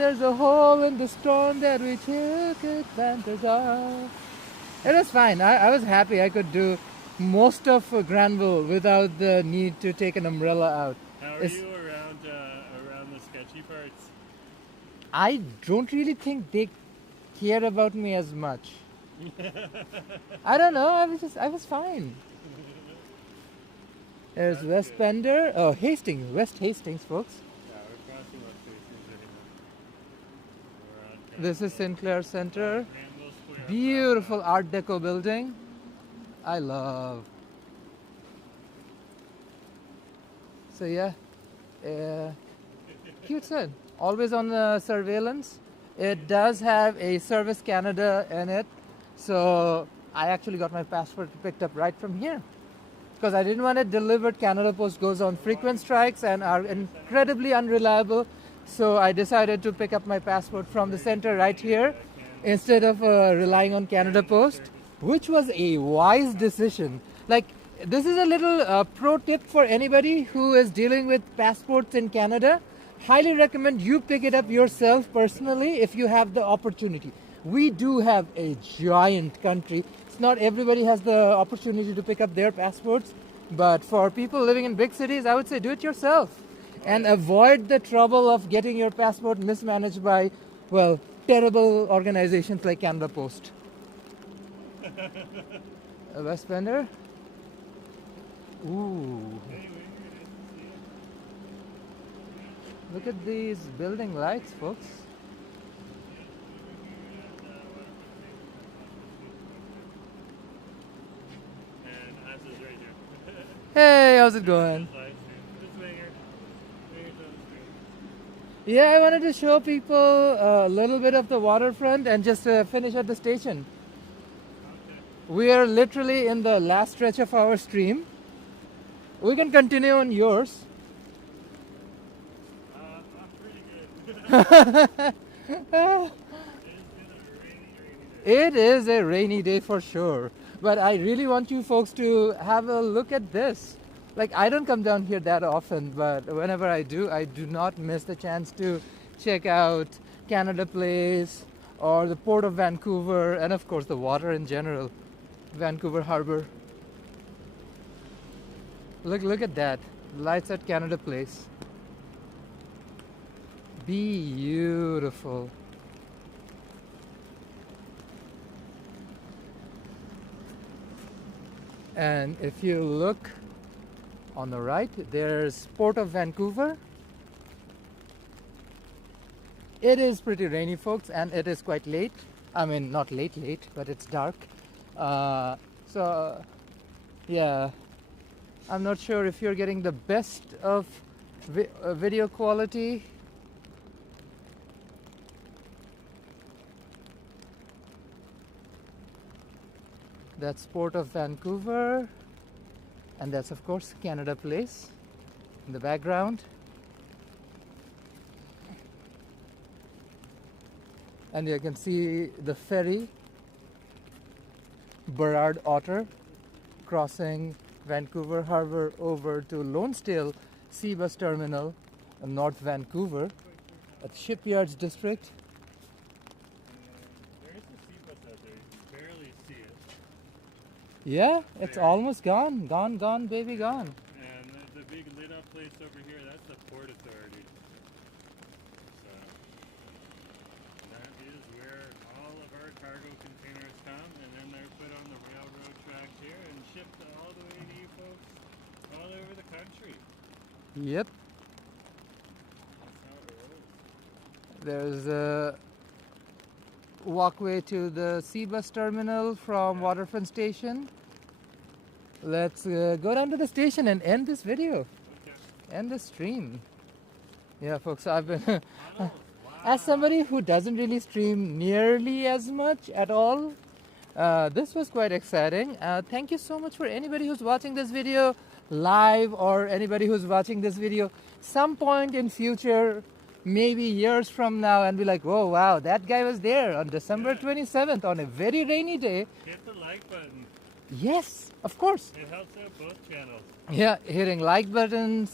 There's a hole in the storm that we took advantage of. It was fine. I was happy I could do most of Granville without the need to take an umbrella out. How are you around the sketchy parts? I don't really think they care about me as much. I don't know. I was fine. There's West Bender. Oh, Hastings. West Hastings, folks. Yeah, we're crossing West Hastings anymore. We're on This is Sinclair Center. Granville Square. Beautiful Art Deco building. I love. So yeah, cute son. Always on surveillance. It does have a Service Canada in it, so I actually got my passport picked up right from here because I didn't want it delivered. Canada Post goes on frequent strikes and are incredibly unreliable, so I decided to pick up my passport from the center right here instead of relying on Canada Post, which was a wise decision. Like, this is a little pro tip for anybody who is dealing with passports in Canada. Highly recommend you pick it up yourself personally if you have the opportunity. We do have a giant country. It's not everybody has the opportunity to pick up their passports, but for people living in big cities, I would say do it yourself and avoid the trouble of getting your passport mismanaged by, well, terrible organizations like Canada Post. A West Bender? Ooh. Look at these building lights, folks. And Asif's right here. Hey, how's it going? Yeah, I wanted to show people a little bit of the waterfront and just finish at the station. We are literally in the last stretch of our stream. We can continue on yours. I'm pretty good. It is a rainy day for sure. But I really want you folks to have a look at this. Like, I don't come down here that often, but whenever I do not miss the chance to check out Canada Place, or the Port of Vancouver, and of course the water in general. Vancouver Harbor. Look at that. Lights at Canada Place. Beautiful. And if you look on the right, there's Port of Vancouver. It is pretty rainy, folks, and it is quite late. I mean, not late, but it's dark. So, yeah, I'm not sure if you're getting the best of video quality. That's Port of Vancouver, and that's of course Canada Place in the background. And you can see the ferry, Burrard Otter, crossing Vancouver Harbor over to Lonesdale Sea Bus Terminal in North Vancouver at Shipyards District. There is a sea bus out there. You can barely see it. Yeah, it's There. almost gone. Gone, baby, gone. And the big lit up place over here, that's the Port Authority. So that is where all of our cargo containers come, and then they're put on the railroad track here and shipped all the way to you folks all over the country. Yep, That's how it rolls. there's a walkway to the sea bus terminal from Waterfront Station. Let's go down to the station and end this video, Okay. end the stream. Yeah, folks, I've been Wow. as somebody who doesn't really stream nearly as much at all, this was quite exciting. Thank you so much for anybody who's watching this video live, or anybody who's watching this video some point in future, maybe years from now, and be like, oh wow, that guy was there on December 27th on a very rainy day. Hit the like button. Yes, of course. It helps out both channels. Yeah, hitting like buttons,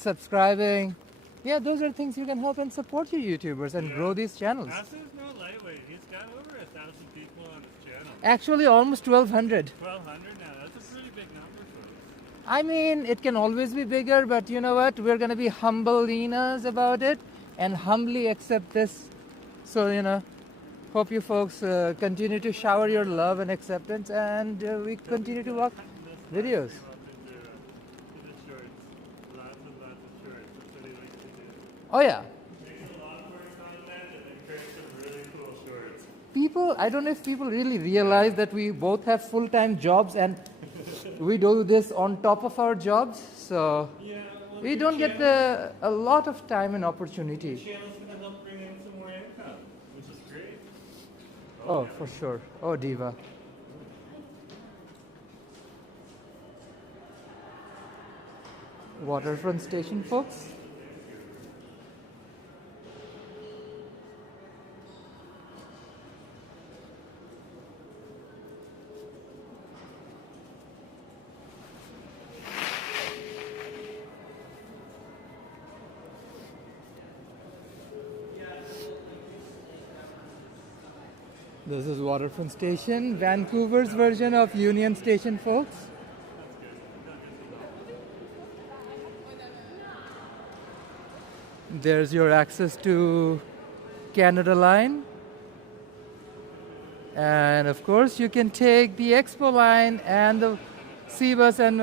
subscribing. Yeah, those are things you can help and support your YouTubers and Yeah. grow these channels. Asif's no lightweight. He's got over 1,000 people on his channel. Actually, almost 1200. 1,200 now. That's a pretty big number for us. I mean, it can always be bigger, but you know what? We're going to be humble Lenas about it and humbly accept this. So, hope you folks continue to shower your love and acceptance, and we continue to work videos. To the shorts. Lots and lots of shorts. That's what he likes to do. Oh, yeah. Makes a lot more content and then creates some really cool shorts. People, I don't know if people really realize that we both have full-time jobs and we do this on top of our jobs. So Yeah, well, we don't get a lot of time and opportunity. channel's going to help bring in some more income, which is great. Oh, for sure. Oh, diva. Waterfront Station, folks. This is Waterfront Station, Vancouver's version of Union Station, folks. There's your access to Canada Line. And of course, you can take the Expo Line and the Sea Bus and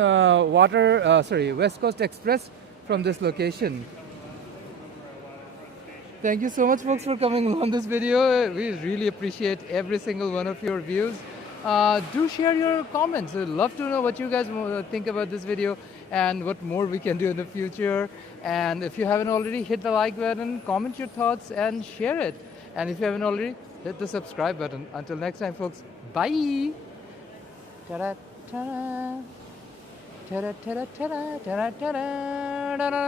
West Coast Express from this location. Thank you so much, folks, for coming on this video. We really appreciate every single one of your views. Do share your comments. I'd love to know what you guys think about this video and what more we can do in the future. And if you haven't already, hit the like button, comment your thoughts, and share it. And if you haven't already, hit the subscribe button. Until next time, folks, bye. Ta-da, ta-da. Ta-da, ta-da, ta-da, ta-da, ta-da, ta-da.